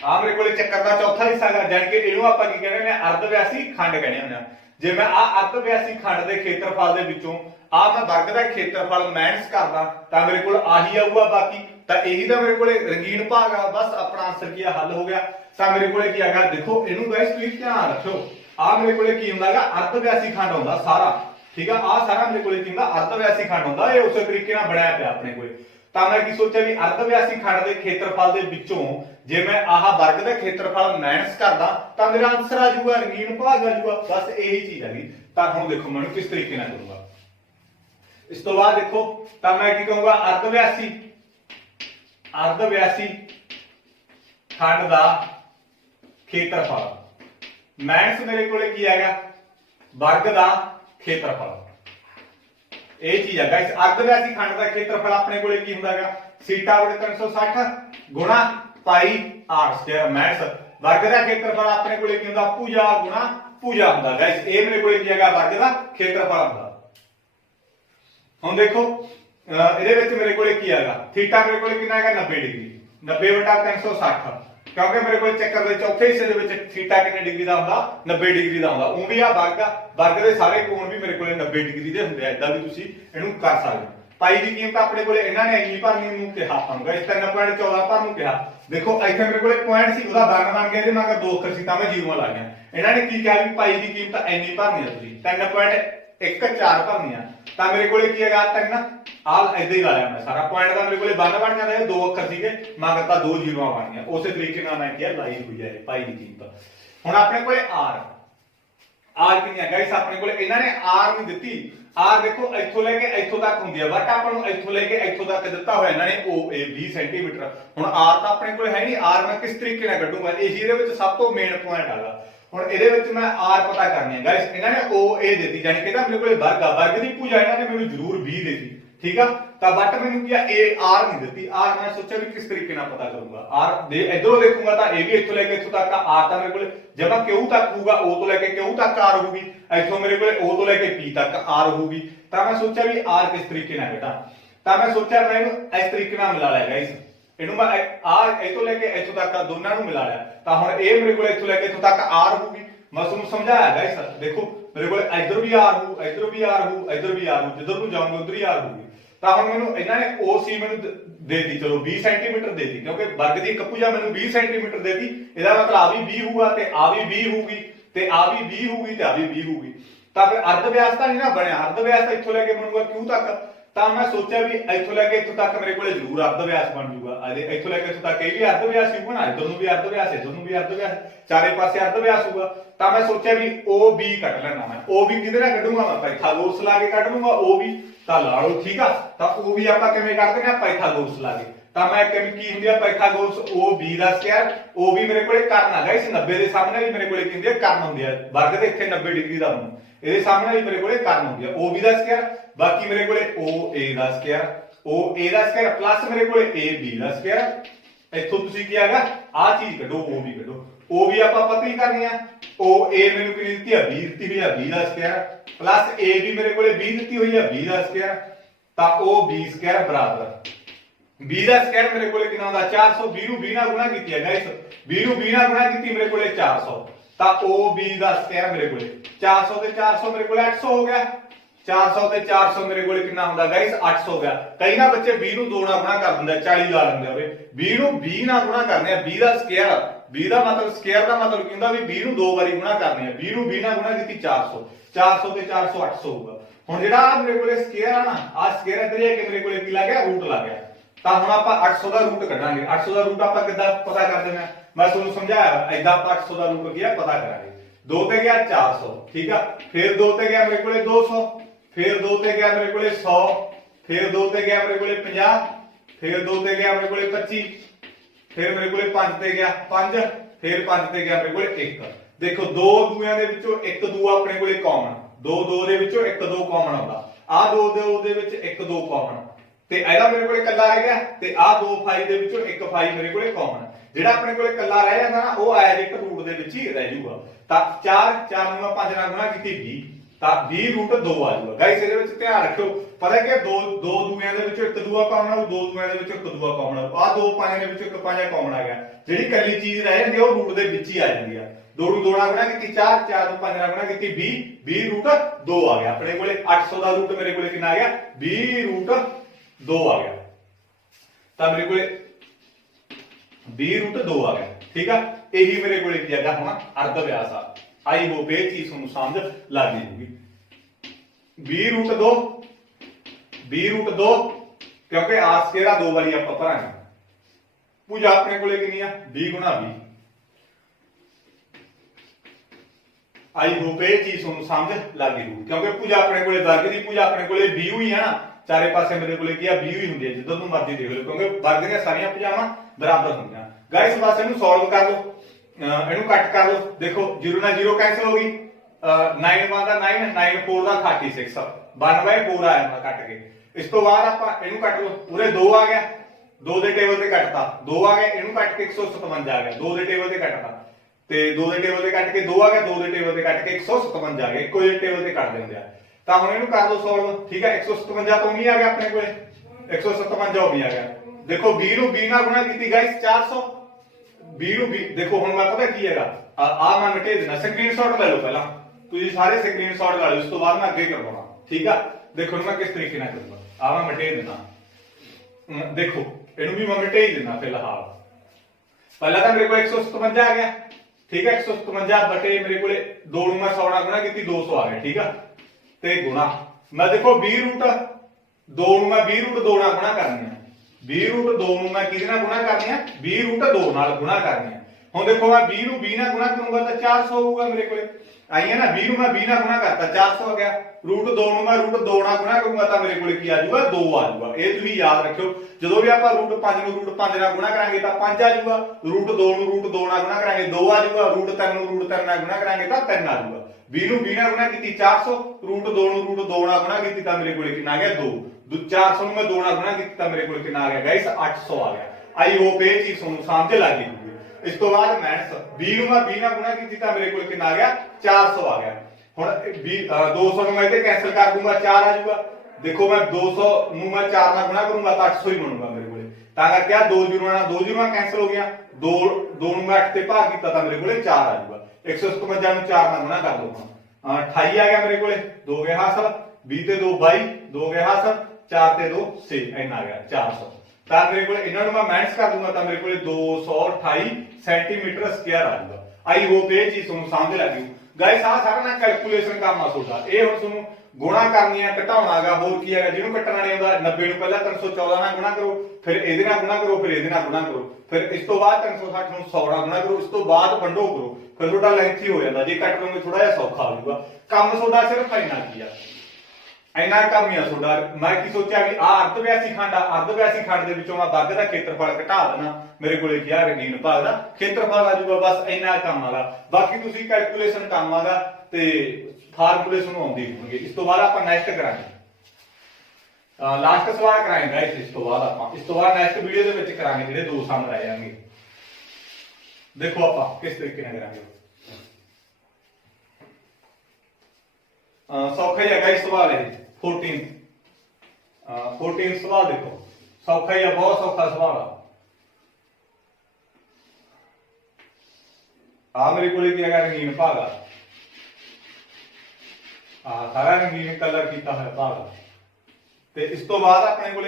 ਆ ਮੇਰੇ ਕੋਲੇ ਚੱਕਰ ਦਾ ਚੌਥਾ ਹਿੱਸਾ ਹੈਗਾ, ਜਾਨ ਕਿ ਇਹਨੂੰ ਆਪਾਂ ਕੀ ਕਹਿੰਦੇ ਨੇ ਅਰਧ ਵਿਆਸੀ ਖੰਡ ਕਹਿੰਦੇ ਹੁੰਦੇ ਆ। ਜੇ ਮੈਂ ਆ ਅਰਧ ਵਿਆਸੀ ਖੰਡ ਦੇ ਖੇਤਰਫਲ ਦੇ ਵਿੱਚੋਂ ਆ ਮੈਂ ਵਰਗ ਦਾ ਖੇਤਰਫਲ ਮਾਈਨਸ ਕਰਦਾ ਤਾਂ ਮੇਰੇ ਕੋਲ ਆਹੀ ਆਊਗਾ। ਬਾਕੀ ਤਾਂ ਇਹੀ ਤਾਂ ਮੇਰੇ ਕੋਲੇ ਰੰਗੀਨ ਭਾਗ ਆ, ਬਸ ਆਪਣਾ ਆਨਸਰ ਕੀ ਆ ਹੱਲ ਹੋ ਗਿਆ। ਤਾਂ ਮੇਰੇ ਕੋਲੇ ਕੀ ਹੈਗਾ ਦੇਖੋ, ਇਹਨੂੰ ਗਾਇਸ ਤੁਸੀਂ ਧਿਆਨ ਰੱਖਿਓ। ਆ ਮੇਰੇ ਕੋਲੇ ਕੀ ਹੁੰਦਾ ਹੈਗਾ ਅਰਧ ਵਿਆਸੀ ਖੰਡ ਹੁੰਦਾ ਸਾਰਾ, ठीक है। आ सारा मेरे को की अर्धव्यासी खंड होंगे, ये उस तरीके बनाया पिया अपने को। ਤਾਂ मैं की सोचा भी अर्धव्यासी खंड के खेत्रफल के विचों जे मैं आह वर्ग का खेत्रफल माइनस करदा तो मेरा आंसर आ जाऊगा, रंगीन भाग आ जाऊगा। बस यही चीज हैगी। तो हुण देखो मैं किस तरीके नाल करूंगा। इस तो बाद देखो तो मैं की कहूंगा अर्धव्यासी खंड का खेत्रफल माइनस मेरे को की है वर्ग का खेत्रफल। ਇਹ ਚੀਜ਼ ਹੈ ਗਾਇਸ। अर्धव्यासी खंड का खेत्रफल अपने को की ਹੁੰਦਾ ਹੈਗਾ ਸੀਟਾ ਬਟੇ 360 ਗੁਣਾ ਪਾਈ r ਸਕੁਅਰ ਮਾਈਨਸ वर्ग का खेत्रफल अपने को की ਹੁੰਦਾ ਭੁਜਾ ਗੁਣਾ ਭੁਜਾ ਹੁੰਦਾ ਗਾਇਸ। ਇਹ ਮੇਰੇ ਕੋਲ ਕੀ ਹੈਗਾ वर्ग का खेत्रफल ਹੁੰਦਾ। ਹੁਣ ਦੇਖੋ ਇਹਦੇ ਵਿੱਚ ਮੇਰੇ ਕੋਲ ਕੀ ਹੈਗਾ ਥੀਟਾ ਮੇਰੇ ਕੋਲ ਕਿੰਨਾ ਹੈਗਾ 90 डिग्री 90 बटा 360 क्योंकि मेरे को चक्कर के चौथे हिस्से में थीटा कितने डिग्री का होगा 90 डिग्री का होगा। वो भी आ वर्ग के सारे कोण भी मेरे को 90 डिग्री के होंगे। इदा भी तुम इनू कर सकते। पाई की कीमत अपने को इन्होंने इन्नी भरनी कहा आऊंगा इस 3.14 भरन कहा। देखो इतने मेरे को पॉइंट सी बन बन गया मगर 2 अखर सी मैं जीरो ला गया। इन्होंने की कहा भी पाई की कीमत इन्नी भरनी है 3.14 भरनी तो मेरे को की है 3 आल इदा ही लाया मैं सारा पॉइंट का मेरे को बन जाता है 2 अखर सी मगर तो 2 जीरो बन गया। उस तरीके मैं किया लाई हुई है पाई की कीमत। हुण अपने को आर कितनी गाइस अपने को इन्होंने आर नहीं दी। आर देखो इथों लेके इथों तक होंगी है बट आपको इथों लेके इथों तक दिता हुआ इन्होंने ओ ए 20 सेंटीमीटर। हुण आर तो अपने को है नहीं। आर मैं किस तरीके से कढूंगा ये सब तो मेन पॉइंट आगा। हुण इहदे मैं आर पता करनी है गाइस। इन्होंने ओ ए दी यानी कि मेरे को वर्ग आ वर्ग की भुजा इन्होंने मेरे जरूर 20 दी थी ठीक है। तो बट मैंने क्या ए आर नहीं दी। आर मैं सोचा भी किस तरीके से पता करूंगा। आर इधरों देखूंगा तो ये भी इथों लेके इथों तक आर तो मेरे को जब क्यू तक होगा ओ तो लेके क्यू तक आर होगी इथों मेरे को ओ तो लेके पी तक आर होगी। तो मैं सोचा भी आर किस तरीके से बेटा तो मैं सोचा मैं इस तरीके से मिला लिया गाइस। इनू मैं आर इथों लेके इथों तक दोनों मिला लिया। तो हुण ये मेरे को इथों लेके इथों तक आर होगी। मैं तुहानूं समझाया गाइस। देखो मेरे को इधर भी आर हो इधर भी आर हो इधर भी आर हो जिधर को जाऊंगा उधर ही आर होगी। तो हम मैंने इन्होंने ओ सी मैं दे दी चलो 20 सेंटीमीटर दे दी क्योंकि वर्ग की एक भुजा मैंने 20 सेंटीमीटर दे दी। इसका मतलब आ भी 20 होगा तो आ भी 20 होगी तो आ भी 20 होगी तो आ भी 20 होगी। तो फिर अर्धव्यास तो नहीं ना बनया। अर्धव्यास तो इथों लेके बनूंगा क्यों तक। तो मैं सोचा भी इथों लेके इथों तक मेरे को जरूर अर्धव्यास बन जूगा। इथों लेके इथों तक ये भी अर्धव्यास ही होगा ना इधर भी अर्धव्यास इधर भी अर्धव्यास चारे पासे अर्धव्यास होगा। तो मैं सोचा भी ओ बी कट लेना मैं ओ बी किधर कढूंगा मैं पाइथागोरस ला के कढ लूंगा ओ बी तो ला लो ठीक है। तो ओ बी आप किवें कढदे हैं पाइथागोरस ला के। तो मैं की होंदी है पाइथागोरस ओ बी का स्क्वायर ओ बी मेरे को करना है इस 90 के सामने भी मेरे को की होंदी है करन होंदी है वर्ग के इत्थे 90 डिग्री का होना ये सामने भी मेरे को करन होंदी है ओ बी का स्क्वायर बाकी मेरे को ओ ए का स्क्वायर ओ ए का स्क्वायर प्लस मेरे को ए बी का स्क्वायर इथों तुसीं की हैगा आ चीज कढो ओ बी कढो ओ भी आप पता ही करनी है ओ ए मेरे को दी है 20 दी हुई है 20 का स्क्वायर प्लस ए भी मेरे को 20 दी हुई है 20 का स्क्वायर तो ओ बी स्क्वायर बराबर 20 का स्क्वायर मेरे को कितना होता 400 20 नूं 20 नाल गुणा कीती है गाइस 20 नूं 20 नाल गुणा कीती मेरे को 400 तो ओ बी का स्क्वायर मेरे को 400 ते 400 मेरे को 800 हो गया 400 ते 400 मेरे को कितना होंदा गाइस 800 हो गया। कई ना बच्चे 20 नूं 2 नाल गुणा कर दिंदे 40 ला लेंदे होवे 20 नूं 20 नाल गुणा करने 20 का स्क्वायर 20 का मतलब स्क्वायर का मतलब की होंदा भी 20 नूं 2 बारी गुणा करनी है 20 नूं 20 नाल गुणा कीती 400 400 ते 400 800 होगा। हुण जेड़ा मेरे को स्क्वायर है ना आ स्क्वायर इधर है कि मेरे को की लग गया रूट लग गया। तो हुण आपां 800 का रूट कढांगे 800 का रूट आपां किद्दां पता कर देना मैं तुहानूं समझाया इदां आपां 800 का रूट किया पता करांगे 2 ते गया 400 ठीक है फिर 2 ते गया मेरे को 200 फिर 2 ते गया मेरे को 100 फिर 2 ते गया मेरे को 50 फिर 2 ते गया मेरे को 25 फिर मेरे को 5 ते गया 5 फिर 5 ते गया मेरे को 1 देखो दो दूयां दे विचों एक दू अपने को कॉमन दो दो दे विचों एक दो कॉमन आउंदा आ दो दे विच एक दो कॉमन ते एदा मेरे को कल्ला रह गया ते आ दो फाई दे विचों एक फाई मेरे को कॉमन जेड़ा अपने को कल्ला रह जांदा ना वो एज इट रूट दे विच ही रह जाऊगा। तां 4 4 नूं 5 नाल गुणा कीती 20 ਤਾਂ 20 रूट 2 आ जाऊगा। गाइस ਇਹਦੇ ਵਿੱਚ ਧਿਆਨ ਰੱਖਿਓ ਪਤਾ ਕਿ ਦੋ ਦੂਆਂ ਦੇ ਵਿੱਚੋਂ ਇੱਕ ਦੂਆ ਕਾਮਨ ਆਉ ਦੋ ਦੂਆਂ ਦੇ ਵਿੱਚੋਂ ਇੱਕ ਦੂਆ ਕਾਮਨ ਆਉ ਆ ਦੋ ਪੰਜਾਂ ਦੇ ਵਿੱਚੋਂ ਇੱਕ ਪੰਜਾਂ ਕਾਮਨ ਆ ਗਿਆ ਜਿਹੜੀ ਕੱਲੀ ਚੀਜ਼ ਰਹਿ ਜਾਂਦੀ ਆ ਉਹ ਰੂਟ ਦੇ ਵਿੱਚ ਹੀ ਆ ਜਾਂਦੀ ਆ। 2 ਨੂੰ 2 ਨਾਲ ਗੁਣਾ ਕੀਤੀ 4 4 ਨੂੰ 5 ਨਾਲ ਗੁਣਾ ਕੀਤੀ 20 20 रूट 2 आ गया अपने कोले 800 का रूट मेरे को कितना आ गया 20 रूट 2 आ गया तो मेरे को 20 रूट 2 आ गया ठीक है। यही मेरे को की है हम अर्धव्यास आ आई होप ये चीज समझ लग जाएगी। B√2 B√2 क्योंकि r स्क्वायर आ 2 वारी आप भरांगे भुजा अपने कोले कितनी आ b गुणा b। आई होप ये चीज तुहानू समझ लग गई क्योंकि भुजा अपने कोले वर्ग की भुजा अपने कोले b ही है ना चारे पासे मेरे कोले की b ही हुंदी है जिद्दों तू मर्जी देख लो क्योंकि वर्ग दी सारियां भुजावां बराबर होंदियां। गाइस बस इहनू सॉल्व कर लो इहनू कट कर लो देखो 0 ना 0 कैंसिल हो गई 9 1 दा 9 9 4 दा 36 1/4 आया मैं कट के। इस तो बाद आपां इहनू कट लो पूरे 2 आ गया 2 दे टेबल ते कटता 2 आ गया इहनू कट के 157 आ गया 2 दे टेबल ते कटता ते 2 दे टेबल ते कट के 2 आ गया 2 दे टेबल ते कट के 157 आ गया इक्को जे टेबल ते कट दिंदे आ तां हुण इहनू कर दो सॉल्व ठीक है 157 तो नहीं आ गया अपने कोले 157 हो भी आ गया। देखो b नू b नाल गुणा कीती गाइस 400 b नू b देखो हुण मैं पता की हैगा आ मैं मिटे देना स्क्रीनशॉट ले लो पहला तुसीं सारे स्क्रीनशॉट ला लो इस तो बाद मैं अगे करवाना ठीक है। देखो मैं किस तरीके नाल करूंगा आ मैं मिटे देना देखो इहनू भी मैं मिटे ही देना फिलहाल पहला तो मेरे को 157 आ गया ठीक है 157 बटे मेरे को 2 नू मैं 100 नाल गुणा कीती 200 आ गया ठीक है ते गुणा मैं देखो b√2 नू मैं b√2 नाल गुणा करनी है b√2 नू मैं किदे नाल गुणा करनी है b√2 नाल गुणा करनी है। हुण देखो मैं b नू b नाल गुणा करूंगा तो 400 होगा मेरे को आई है ना b नू मैं b नाल गुणा करता 400 हो गया √2 नू मैं √2 नाल गुणा करूंगा तो मेरे को की आ जाऊगा 2 आ जाऊगा। ये तुसीं याद रखियो जदों भी आपां √5 नू √5 नाल गुणा करांगे तो 5 आ जाऊगा √2 नू √2 नाल गुणा करांगे 2 आ जाऊगा √3 नू √3 नाल गुणा करांगे तो 3 आ जाऊगा। b नू b नाल गुणा कीती 400 √2 नू √2 नाल गुणा कीती तो मेरे को कितना आ गया 2 400 नू मैं 2 नाल गुणा कीती तो मेरे को कितना आ गया गाइस 800 आ गया। आई होप ये चीज तुहानू समझ लग गई। इस तो बाद मैथ्स b नू मैं b नाल गुणा कीती तो मेरे को कितना आ गया 400 आ गया। हुण 200 नू मैं इहदे कैंसिल कर दूंगा 4 आ जाऊगा देखो मैं 200 नू मैं 4 नाल गुणा करूंगा तो 800 ही बनूगा मेरे को तां करके 2 जीरो नाल 2 जीरो कैंसिल हो गया 2 2 नू मैं 8 ते भाग कीता तो मेरे को 4 आ जाऊगा 157 नू 4 नाल गुणा कर दो 28 आ गया मेरे को 2 गए हासिल 20 ते 2 22 2 गए हासिल 4 ते 2 6 इतना आ गया 400 तां मेरे को इन्हां नू मैं माइनस कर दूंगा तो मेरे को 228 सेंटीमीटर स्क्वायर आ जाऊगा। आई होप ये चीज तुहानू समझ लग गई गाइस आ सारा ना कैलकुलेशन काम आ ਤੁਹਾਡਾ ਇਹ ਹੁਣ ਤੁਹਾਨੂੰ ਗੁਣਾ ਕਰਨੀ ਹੈ ਘਟਾਉਣਾ ਹੈਗਾ ਹੋਰ ਕੀ ਹੈਗਾ ਜਿਹਨੂੰ ਕੱਟਣਾ ਨਹੀਂ ਆਉਂਦਾ 90 ਨੂੰ ਪਹਿਲਾਂ 314 ਨਾਲ ਗੁਣਾ ਕਰੋ ਫਿਰ ਇਹਦੇ ਨਾਲ ਗੁਣਾ ਕਰੋ ਫਿਰ ਇਹਦੇ ਨਾਲ ਗੁਣਾ ਕਰੋ ਫਿਰ ਇਸ ਤੋਂ ਬਾਅਦ 360 ਨੂੰ 100 ਨਾਲ ਗੁਣਾ ਕਰੋ ਇਸ ਤੋਂ ਬਾਅਦ ਵੰਡੋ ਕਰੋ ਫਿਰ ਤੁਹਾਡਾ ਲੈਂਥੀ ਹੋ ਜਾਂਦਾ ਜੇ ਕੱਟ ਲਓਗੇ ਥੋੜਾ ਜਿਹਾ ਸੌਖਾ ਹੋ ਜਾਊਗਾ ਕੰਮ ਤੁਹਾਡਾ ਸਿਰਫ ਇੰਨਾ ਕੀ ਆ ਇੰਨਾ ਕੰਮ ਹੀ ਆ ਤੁਹਾਡਾ। ਮੈਂ ਕੀ ਸੋਚਿਆ ਵੀ ਆ ਅਰਧਵਿਆਸੀ ਖੰਡ ਦੇ ਵਿੱਚੋਂ ਮੈਂ ਵਰਗ ਦਾ ਖੇਤਰਫਲ ਘਟਾ ਦੇਣਾ ਮੇਰੇ ਕੋਲੇ ਕੀ ਆ ਰੰਗੀਨ ਭਾਗ ਦਾ ਖੇਤਰਫਲ ਆ ਜਾਊਗਾ ਬਸ ਇੰਨਾ ਕੰਮ ਆਗਾ ਬਾਕੀ ਤੁਸੀਂ ਕੈਲਕੂਲੇਸ਼ਨ ਕੰਮ ਆਗਾ ਤੇ ਫਾਰਮੂਲੇ ਤੁਹਾਨੂੰ ਆਉਂਦੇ ਹੋਣਗੇ। ਇਸ ਤੋਂ ਬਾਅਦ ਆਪਾਂ ਨੈਕਸਟ ਕਰਾਂਗੇ ਲਾਸਟ ਸਵਾਲ ਕਰਾਂਗੇ ਗਾਇਸ ਇਸ ਤੋਂ ਬਾਅਦ ਨੈਕਸਟ ਵੀਡੀਓ ਦੇ ਵਿੱਚ ਕਰਾਂਗੇ ਜਿਹੜੇ ਦੋ ਸਮ ਰਹਿ ਜਾਣਗੇ। ਦੇਖੋ ਆਪਾਂ ਕਿਸ ਤਰੀਕੇ ਨਾਲ ਕਰਾਂਗੇ ਸੌਖਾ ਜਿਹਾ ਗਾਇਸ ਸਵਾਲ ਹੈ 14 सवाल देखो सौखा या बहुत सौखा सवाल आ मेरे को रंगीन भाग सारा रंगीन कलर किया है भाग ते इस तो बाद अपने को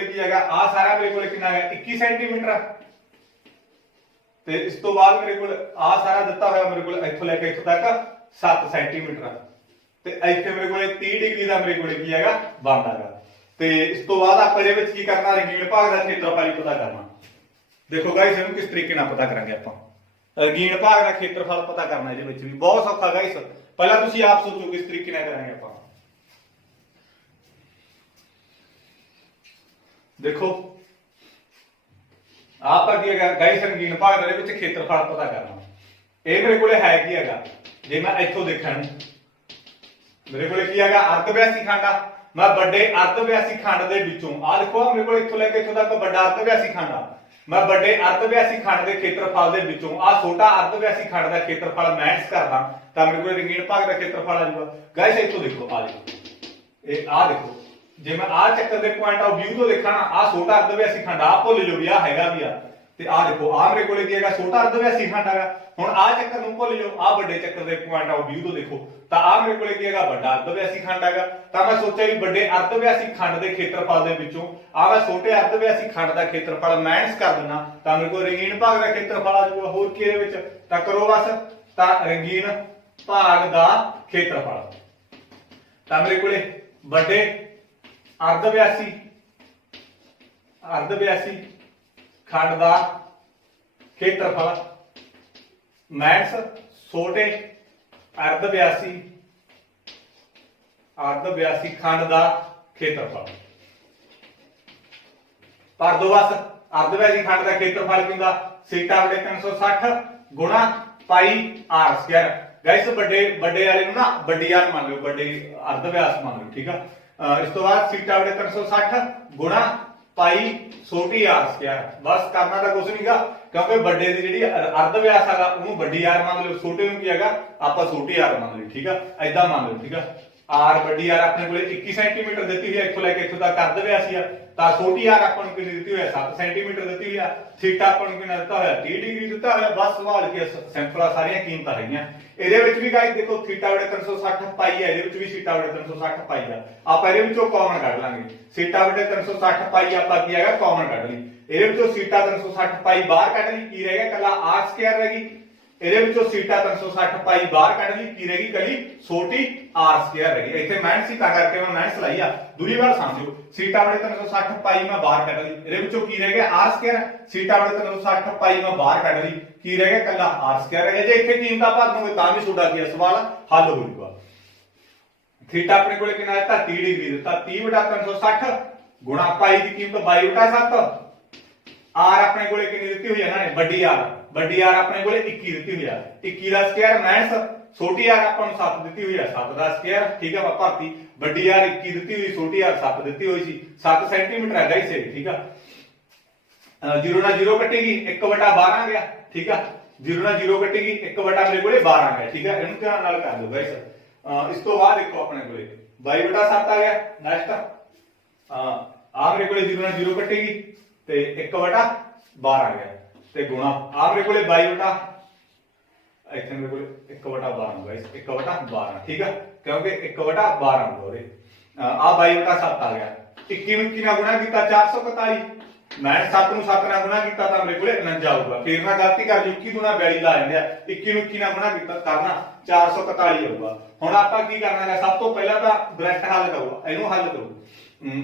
आ सारा मेरे को कितना है 21 सेंटीमीटर ते इस तो बाद मेरे को आ सारा दिता हुआ मेरे को इथों लेके इथों तक 7 सेंटीमीटर ते इत्थे मेरे को 30 डिग्री का मेरे को बनता है ਤੇ ਇਸ ਤੋਂ ਬਾਅਦ ਆਪਾਂ ਇਹਦੇ ਵਿੱਚ ਕੀ ਕਰਨਾ ਰੰਗੀਨ ਭਾਗ ਦਾ ਖੇਤਰਫਲ ਪਤਾ ਕਰਨਾ। ਦੇਖੋ ਗਾਇਸ ਇਹਨੂੰ ਕਿਸ ਤਰੀਕੇ ਨਾਲ ਪਤਾ ਕਰਾਂਗੇ ਆਪਾਂ ਰੰਗੀਨ ਭਾਗ ਦਾ ਖੇਤਰਫਲ ਪਤਾ ਕਰਨਾ ਇਹਦੇ ਵਿੱਚ ਵੀ ਬਹੁਤ ਸੌਖਾ ਗਾਇਸ ਪਹਿਲਾਂ ਤੁਸੀਂ ਆਪ ਸੋਚੋ ਕਿਸ ਤਰੀਕੇ ਨਾਲ ਕਰਾਂਗੇ ਆਪਾਂ। ਦੇਖੋ ਆਪਾਂ ਕੀ ਹੈਗਾ ਗਾਇਸ ਰੰਗੀਨ ਭਾਗ ਦੇ ਵਿੱਚ ਖੇਤਰਫਲ ਪਤਾ ਕਰਨਾ ਇਹ ਮੇਰੇ ਕੋਲੇ ਹੈ ਕੀ ਹੈਗਾ ਜੇ ਮੈਂ ਇੱਥੋਂ ਦੇਖਾਂ ਮੇਰੇ ਕੋਲੇ ਕੀ ਹੈਗਾ ਅਰਧਵਿਆਸੀ ਖੰਡ ਆ मैं बड़े अर्धव्यासी खंड दे विचों आ देखो मेरे को इत्थों लेके इत्थों तक बड़ा अर्धव्यासी खंड आ मैं बड़े अर्धव्यासी खंड दे क्षेत्रफल दे विचों आ छोटा अर्धव्यासी खंड दा क्षेत्रफल मैच करदा तां मेरे को रंगीन भाग दा क्षेत्रफल आ जाऊगा। गाइस इत्थों देखो आ देखो ए आ देखो जे मैं आ चक्कर दे पॉइंट ऑफ व्यू तो देखा ना आ छोटा अर्धव्यासी खंड आ भुल जो भी आ हैगा भी आ ते आ देखो आ मेरे को की हैगा छोटा अर्धव्यासी खंड हैगा हुण आ चक्कर नूं भुल जाओ आ बड़े चक्कर दे पॉइंट ऑफ व्यू तो देखो ਤਾਂ ਆ ਮੇਰੇ ਕੋਲੇ ਕੀ ਹੈਗਾ ਵੱਡਾ ਅਰਧਵਿਆਸੀ ਖੰਡ ਹੈਗਾ ਤਾਂ ਮੈਂ ਸੋਚਿਆ ਵੀ ਵੱਡੇ ਅਰਧਵਿਆਸੀ ਖੰਡ ਦੇ ਖੇਤਰਫਲ ਦੇ ਵਿੱਚੋਂ ਆ ਮੈਂ ਛੋਟੇ ਅਰਧਵਿਆਸੀ ਖੰਡ ਦਾ ਖੇਤਰਫਲ ਮਾਈਨਸ ਕਰ ਦਿੰਨਾ ਤਾਂ ਮੇਰੇ ਕੋਲ ਰੰਗੀਨ ਭਾਗ ਦਾ ਖੇਤਰਫਲ ਆ ਜਾਊਗਾ। ਹੋਰ ਕੀ ਇਹਦੇ ਵਿੱਚ ਤਾਂ ਕਰੋ ਬਸ ਤਾਂ ਰੰਗੀਨ ਭਾਗ ਦਾ ਖੇਤਰਫਲ ਤਾਂ ਮੇਰੇ ਕੋਲੇ ਵੱਡੇ ਅਰਧ ਵਿਆਸੀ ਖੰਡ ਦਾ ਖੇਤਰਫਲ ਮਾਈਨਸ ਛੋਟੇ ਅਰਧ ਵਿਆਸੀ ਖੰਡ ਦਾ ਖੇਤਰਫਲ। ਪਰ ਦੋ ਬਸ ਅਰਧ ਵਿਆਸੀ ਖੰਡ ਦਾ ਖੇਤਰਫਲ ਕੀ ਹੁੰਦਾ ਸੀਟਾ ਬਟੇ 360 ਗੁਣਾ ਪਾਈ r ਸਕੁਅਰ। ਗਾਇਸ ਵੱਡੇ ਵਾਲੇ ਨੂੰ ਨਾ ਵੱਡੀ r ਮੰਨ ਲਓ, ਵੱਡੇ ਅਰਧ ਵਿਆਸ ਮੰਨ ਲਓ, ਠੀਕ ਆ। ਇਸ ਤੋਂ ਬਾਅਦ ਸੀਟਾ ਬਟੇ 360 ਗੁਣਾ ਪਾਈ ਛੋਟੀ r ਸਕੁਅਰ। ਬਸ ਕਰਨਾ ਤਾਂ ਕੁਝ ਨਹੀਂਗਾ, ਕਿਉਂਕਿ ਵੱਡੇ ਦੀ ਜਿਹੜੀ ਅਰਧ ਵਿਆਸ ਹੈਗਾ ਉਹਨੂੰ ਵੱਡੀ r ਮੰਨ ਲਓ, ਛੋਟੇ ਨੂੰ ਕੀ ਹੈਗਾ ਆਪਾਂ ਛੋਟੀ r ਮੰਨ ਲਈ, ਠੀਕ ਆ। ਐਦਾਂ ਮੰਨ ਲਓ, ਠੀਕ ਆ। r ਵੱਡੀ r ਆਪਣੇ ਕੋਲੇ 21 ਸੈਂਟੀਮੀਟਰ ਦਿੱਤੀ ਹੋਈ ਹੈ, ਇੱਥੋਂ ਲੈ ਕੇ ਇੱਥੋਂ ਤੱਕ ਅਰਧ ਵਿਆਸੀ ਆ, ਤਾਂ ਛੋਟੀ r ਆਪਾਂ ਨੂੰ ਕਿੰਨੀ ਦਿੱਤੀ ਹੋਈ ਹੈ 7 ਸੈਂਟੀਮੀਟਰ ਦਿੱਤੀ ਹੋਈ ਆ। ਥੀਟਾ ਆਪਾਂ ਨੂੰ ਕਿੰਨਾ ਦਿੱਤਾ ਹੋਇਆ 30 ਡਿਗਰੀ ਦਿੱਤਾ ਹੋਇਆ। ਬਸ ਸਵਾਲ ਕੀ ਸਿੰਪਲ ਆ, ਸਾਰੀਆਂ ਕੀਮਤਾਂ ਹੈਗੀਆਂ। ਇਹਦੇ ਵਿੱਚ ਵੀ ਗਾਇਸ ਦੇਖੋ ਥੀਟਾ ਬਟੇ 360 ਪਾਈ ਹੈ, ਇਹਦੇ ਵਿੱਚ ਵੀ ਥੀਟਾ ਬਟੇ 360 ਪਾਈ ਆ। ਆਪਾਂ ਇਹਦੇ ਵਿੱਚੋਂ ਕਾਮਨ ਕੱਢ ਲਾਂਗੇ, ਥੀਟਾ ਬਟੇ 360 ਪਾਈ ਆਪਾਂ ਕੀ ਹੈਗਾ ਕਾਮਨ ਕੱਢ ਲਈ। ਇਹਦੇ ਵਿੱਚੋਂ ਥੀਟਾ 360 ਪਾਈ ਬਾਹਰ ਕੱਢ ਲਈ, ਕੀ ਰਹਿ ਗਿਆ ਕੱਲਾ r ਸਕੁਅਰ ਰਹਿ ਗਈ। ਇਹਦੇ ਵਿੱਚੋਂ ਥੀਟਾ 360 ਪਾਈ ਬਾਹਰ ਕੱਢ ਲਈ, ਕੀ ਰਹਿ ਗਈ ਕੱਲੀ ਛੋਟੀ r ਸਕੁਅਰ ਰਹਿ ਗਈ। ਇੱਥੇ ਮਾਈਨਸ ਸੀ ਤਾਂ ਕਰਕੇ ਮੈਂ ਮਾਈਨਸ ਲਾਈ ਆ। ਦੂਰੀ ਵਾਰ ਸਮਝੋ, ਥੀਟਾ ਬਟੇ 360 ਪਾਈ ਮੈਂ ਬਾਹਰ ਕੱਢ ਲਈ, ਇਹਦੇ ਵਿੱਚੋਂ ਕੀ ਰਹਿ ਗਿਆ r ਸਕੁਅਰ। ਥੀਟਾ ਬਟੇ 360 ਪਾਈ ਮੈਂ ਬਾਹਰ ਕੱਢ ਲਈ, ਕੀ ਰਹਿ ਗਿਆ ਕੱਲਾ r ਸਕੁਅਰ ਰਹਿ ਗਿਆ। ਜੇ ਇੱਥੇ ਕੀਮਤਾਂ ਭਰ ਦੂੰਗੇ ਤਾਂ ਵੀ ਤੁਹਾਡਾ ਕੀ ਸਵਾਲ ਹੱਲ ਹੋ ਜਾਊਗਾ। ਥੀਟਾ ਆਪਣੇ ਕੋਲੇ ਕਿੰਨਾ ਦਿੱਤਾ 30 ਡਿਗਰੀ ਦਿੱਤਾ, 30 ਬਟਾ 360 ਗੁਣਾ ਪਾਈ ਦੀ ਕੀਮਤ 22 ਬਟਾ 7। r ਆਪਣੇ ਕੋਲੇ ਕਿੰਨੀ ਦਿੱਤੀ ਹੋਈ ਹੈ ਇਹਨਾਂ ਨੇ ਵੱਡੀ r ਆਪਣੇ ਕੋਲੇ 21 ਦਿੱਤੀ ਹੋਈ ਆ। 21 ਦਾ ਸਕੁਅਰ ਮਾਈਨਸ ਛੋਟੀ r ਆਪਾਂ ਨੂੰ 7 ਦਿੱਤੀ ਹੋਈ ਆ, 7 ਦਾ ਸਕੁਅਰ, ਠੀਕ ਆ। ਭਰਤੀ ਵੱਡੀ r 21 ਦਿੱਤੀ ਹੋਈ, ਛੋਟੀ r 7 ਦਿੱਤੀ ਹੋਈ ਸੀ, 7 ਸੈਂਟੀਮੀਟਰ ਹੈਗਾ ਇਸੇ, ਠੀਕ ਆ। 0 ਨਾਲ 0 ਕੱਟੇਗੀ 1/12 ਆ ਗਿਆ, ਠੀਕ ਆ। 0 ਨਾਲ 0 ਕੱਟੇਗੀ 1/, ਮੇਰੇ ਕੋਲੇ 12 ਆ ਗਿਆ, ਠੀਕ ਆ। ਇਹਨੂੰ ਧਿਆਨ ਨਾਲ ਕਰ ਲਓ ਗਾਇਸ। ਇਸ ਤੋਂ ਬਾਅਦ ਦੇਖੋ ਆਪਣੇ ਕੋਲੇ 22/7 ਆ ਗਿਆ। ਨੈਕਸਟ ਆ ਮੇਰੇ ਕੋਲੇ 0 ਨਾਲ 0 ਕੱਟੇਗੀ ਤੇ 1/12 ਆ ਗਿਆ ਤੇ ਗੁਣਾ ਆ ਮੇਰੇ ਕੋਲੇ 22 ਇੱਥੇ ਮੇਰੇ ਕੋਲੇ 1/12 ਗਾਇਸ, 1/12, ਠੀਕ ਆ, ਕਿਉਂਕਿ 1/12 ਹੋਰੇ ਆ 22/7 ਆ ਗਿਆ। 21 ਨੂੰ 21 ਨਾਲ ਗੁਣਾ ਕੀਤਾ 441, ਮੈਂ 7 ਨੂੰ 7 ਨਾਲ ਗੁਣਾ ਕੀਤਾ ਤਾਂ ਮੇਰੇ ਕੋਲੇ 49 ਆਊਗਾ। ਫੇਰ ਨਾ ਗਲਤੀ ਕਰ ਲਈ, 21 ਦੁਣਾ 42 ਲਾ ਜਾਂਦੇ ਆ, 21 ਨੂੰ 21 ਨਾਲ ਗੁਣਾ ਕੀਤਾ ਕਰਨਾ 441 ਆਊਗਾ। ਹੁਣ ਆਪਾਂ ਕੀ ਕਰਨਾ ਹੈ, ਸਭ ਤੋਂ ਪਹਿਲਾਂ ਤਾਂ ਬ੍ਰੈਕਟ ਹੱਲ ਕਰੋ, ਇਹਨੂੰ ਹੱਲ ਕਰੋ।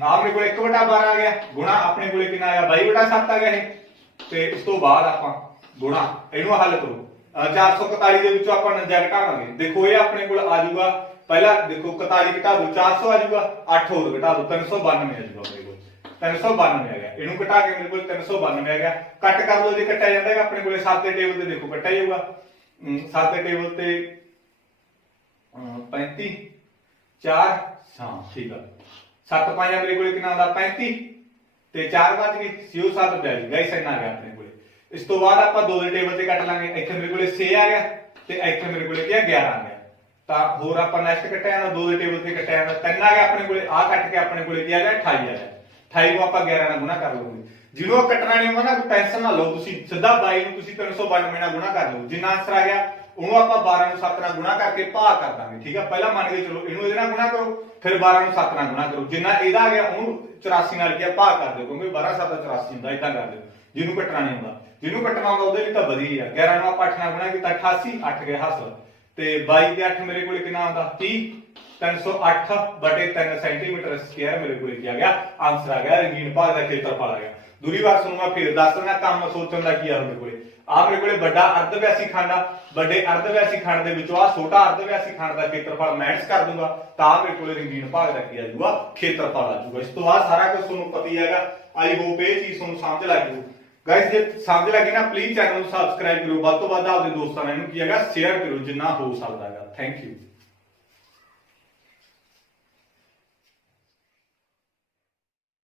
ਆ ਮੇਰੇ ਕੋਲੇ 1/12 ਆ ਗਿਆ, ਗੁਣਾ ਆਪਣੇ ਕੋਲੇ ਕਿੰਨਾ ਆਇਆ 22/7 ਆ ਗਿਆ ਇਹ, ਤੇ ਇਸ ਤੋਂ ਬਾਅਦ ਆਪਾਂ ਗੁਣਾ ਇਹਨੂੰ ਹੱਲ ਕਰੋ। 441 ਦੇ ਵਿੱਚੋਂ ਆਪਾਂ 49 ਘਟਾਵਾਂਗੇ। ਦੇਖੋ ਇਹ ਆਪਣੇ ਕੋਲ ਆ ਜਾਊਗਾ, ਪਹਿਲਾਂ ਦੇਖੋ 41 ਘਟਾ ਦੋ 400 ਆ ਜਾਊਗਾ, 8 ਹੋਰ ਘਟਾ ਦੋ 392 ਆ ਜਾਊਗਾ ਮੇਰੇ ਕੋਲ, 392 ਆ ਗਿਆ। ਇਹਨੂੰ ਘਟਾ ਕੇ ਮੇਰੇ ਕੋਲ 392 ਆ ਗਿਆ। ਕੱਟ ਕਰ ਲਓ, ਜੇ ਕੱਟਿਆ ਜਾਂਦਾ ਹੈ ਆਪਣੇ ਕੋਲੇ 7 ਦੇ ਟੇਬਲ ਤੇ ਦੇਖੋ ਕੱਟਿਆ ਜਾਊਗਾ। 7 ਦੇ ਟੇਬਲ ਤੇ 35 4 ਹਾਂ ਠੀਕ ਆ। 7 5 ਮੇਰੇ ਕੋਲੇ ਕਿੰਨਾ ਆਉਂਦਾ 35 ਤੇ 4 ਬਚ ਗਏ, 6 7 42 ਗਾਇਸ ਇੰਨਾ ਆ ਗਿਆ ਆਪਣੇ ਕੋਲੇ। ਇਸ ਤੋਂ ਬਾਅਦ ਆਪਾਂ 2 ਦੇ ਟੇਬਲ ਤੇ ਕੱਟ ਲਾਂਗੇ। ਇੱਥੇ ਮੇਰੇ ਕੋਲੇ 6 ਆ ਗਿਆ ਤੇ ਇੱਥੇ ਮੇਰੇ ਕੋਲੇ ਕੀ ਆ 11 ਆ ਗਿਆ। ਤਾਂ ਹੋਰ ਆਪਾਂ ਨੈਕਸਟ ਕੱਟਿਆ ਨਾ 2 ਦੇ ਟੇਬਲ ਤੇ ਕੱਟਿਆ ਨਾ 3 ਆ ਗਿਆ ਆਪਣੇ ਕੋਲੇ। ਆ ਕੱਟ ਕੇ ਆਪਣੇ ਕੋਲੇ ਕੀ ਆ ਗਿਆ 28 ਆ ਗਿਆ। 28 ਨੂੰ ਆਪਾਂ 11 ਨਾਲ ਗੁਣਾ ਕਰ ਲਵਾਂਗੇ। ਜਿਹਨੂੰ ਕੱਟਣਾ ਨਹੀਂ ਹੁੰਦਾ ਨਾ ਕੋਈ ਟੈਨਸ਼ਨ ਨਾ ਲਓ, ਤੁਸੀਂ ਸਿੱਧਾ 22 ਨੂੰ ਤੁਸੀਂ 392 ਨਾਲ ਗੁਣਾ ਕਰ ਲਓ। ਜਿੰਨਾ ਆਨਸਰ ਆ ਗਿਆ ਉਹਨੂੰ ਆਪਾਂ 12 ਨੂੰ 7 ਨਾਲ ਗੁਣਾ ਕਰਕੇ ਭਾਗ ਕਰ ਦਾਂਗੇ, ਠੀਕ ਆ। ਪਹਿਲਾਂ ਮੰਨ ਕੇ ਚਲੋ ਇਹਨੂੰ ਇਹਦੇ ਨਾਲ ਗੁਣਾ ਕਰੋ, ਫਿਰ 12 ਨੂੰ 7 ਨਾਲ ਗੁਣਾ ਕਰੋ। ਜਿੰਨਾ ਇਹਦਾ ਆ ਗਿਆ ਉਹਨੂੰ 84 ਨਾਲ ਕੀ ਭਾਗ ਕਰ ਦਿਓ, ਕਿਉਂਕਿ 12 7 84 ਹੁੰਦਾ। ਇਦਾਂ ਕਰ ਦਿਓ ਜਿਹਨੂੰ ਕੱਟਣਾ ਨਹੀਂ ਹੁੰਦਾ। ਜਿਹਨੂੰ ਕੱਟਣਾ ਹੁੰਦਾ ਉਹਦੇ ਲਈ ਤਾਂ ਵਧੀਆ। 11 ਨੂੰ ਆਪਾਂ 8 ਨਾਲ ਗੁਣਾ ਕੀਤਾ 88, 8 ਗਿਆ ਹਾਸਲ ਤੇ 22 ਤੇ 8 ਮੇਰੇ ਕੋਲੇ ਕਿੰਨਾ ਆਉਂਦਾ 30, 308/3 ਸੈਂਟੀਮੀਟਰ ਸਕੁਅਰ ਮੇਰੇ ਕੋਲੇ ਕੀ ਆ ਗਿਆ ਆਨਸਰ ਆ ਗਿਆ। ਰੰਗੀਨ ਭਾਗ ਦਾ ਖੇਤਰਫਲ ਆ ਗਿਆ। ਦੂਰੀ ਵਾਰ ਸੁਣੂਗਾ ਫਿਰ ਦੱਸ ਦੇਣਾ ਕੰਮ ਸੋਚਣ ਦਾ ਕੀ ਆ ਮੇਰੇ ਕੋਲੇ। ਆ ਮੇਰੇ ਕੋਲੇ ਵੱਡਾ ਅਰਧ ਵਿਆਸੀ ਖੰਡ ਆ, ਵੱਡੇ ਅਰਧ ਵਿਆਸੀ ਖੰਡ ਦੇ ਵਿੱਚੋਂ ਆ ਛੋਟਾ ਅਰਧ ਵਿਆਸੀ ਖੰਡ ਦਾ ਖੇਤਰਫਲ ਮਾਈਨਸ ਕਰ ਦੂੰਗਾ ਤਾਂ ਮੇਰੇ ਕੋਲੇ ਰੰਗੀਨ ਭਾਗ ਦਾ ਕੀ ਆ ਜਾਊਗਾ ਖੇਤਰਫਲ ਆ ਜਾਊਗਾ। ਇਸ ਤੋਂ ਬਾਅਦ ਸਾਰਾ ਕੁਝ ਤੁਹਾਨੂੰ ਪਤਾ ਹੀ ਹੈਗਾ। ਆਈ ਹੋਪ ਇਹ ਚੀਜ਼ ਤੁਹਾਨੂੰ ਸਮਝ ਲੱਗ ਜੂ ਗਾਇਸ। ਜੇ ਸਮਝ ਲੱਗੀ ਨਾ ਪਲੀਜ਼ ਚੈਨਲ ਨੂੰ ਸਬਸਕ੍ਰਾਈਬ ਕਰੋ, ਵੱਧ ਤੋਂ ਵੱਧ ਆਪਣੇ ਦੋਸਤਾਂ ਨਾਲ ਇਹਨੂੰ ਕੀ ਹੈਗਾ ਸ਼ੇਅਰ ਕਰੋ ਜਿੰਨਾ ਹੋ ਸਕਦਾ ਹੈਗਾ। Thank you.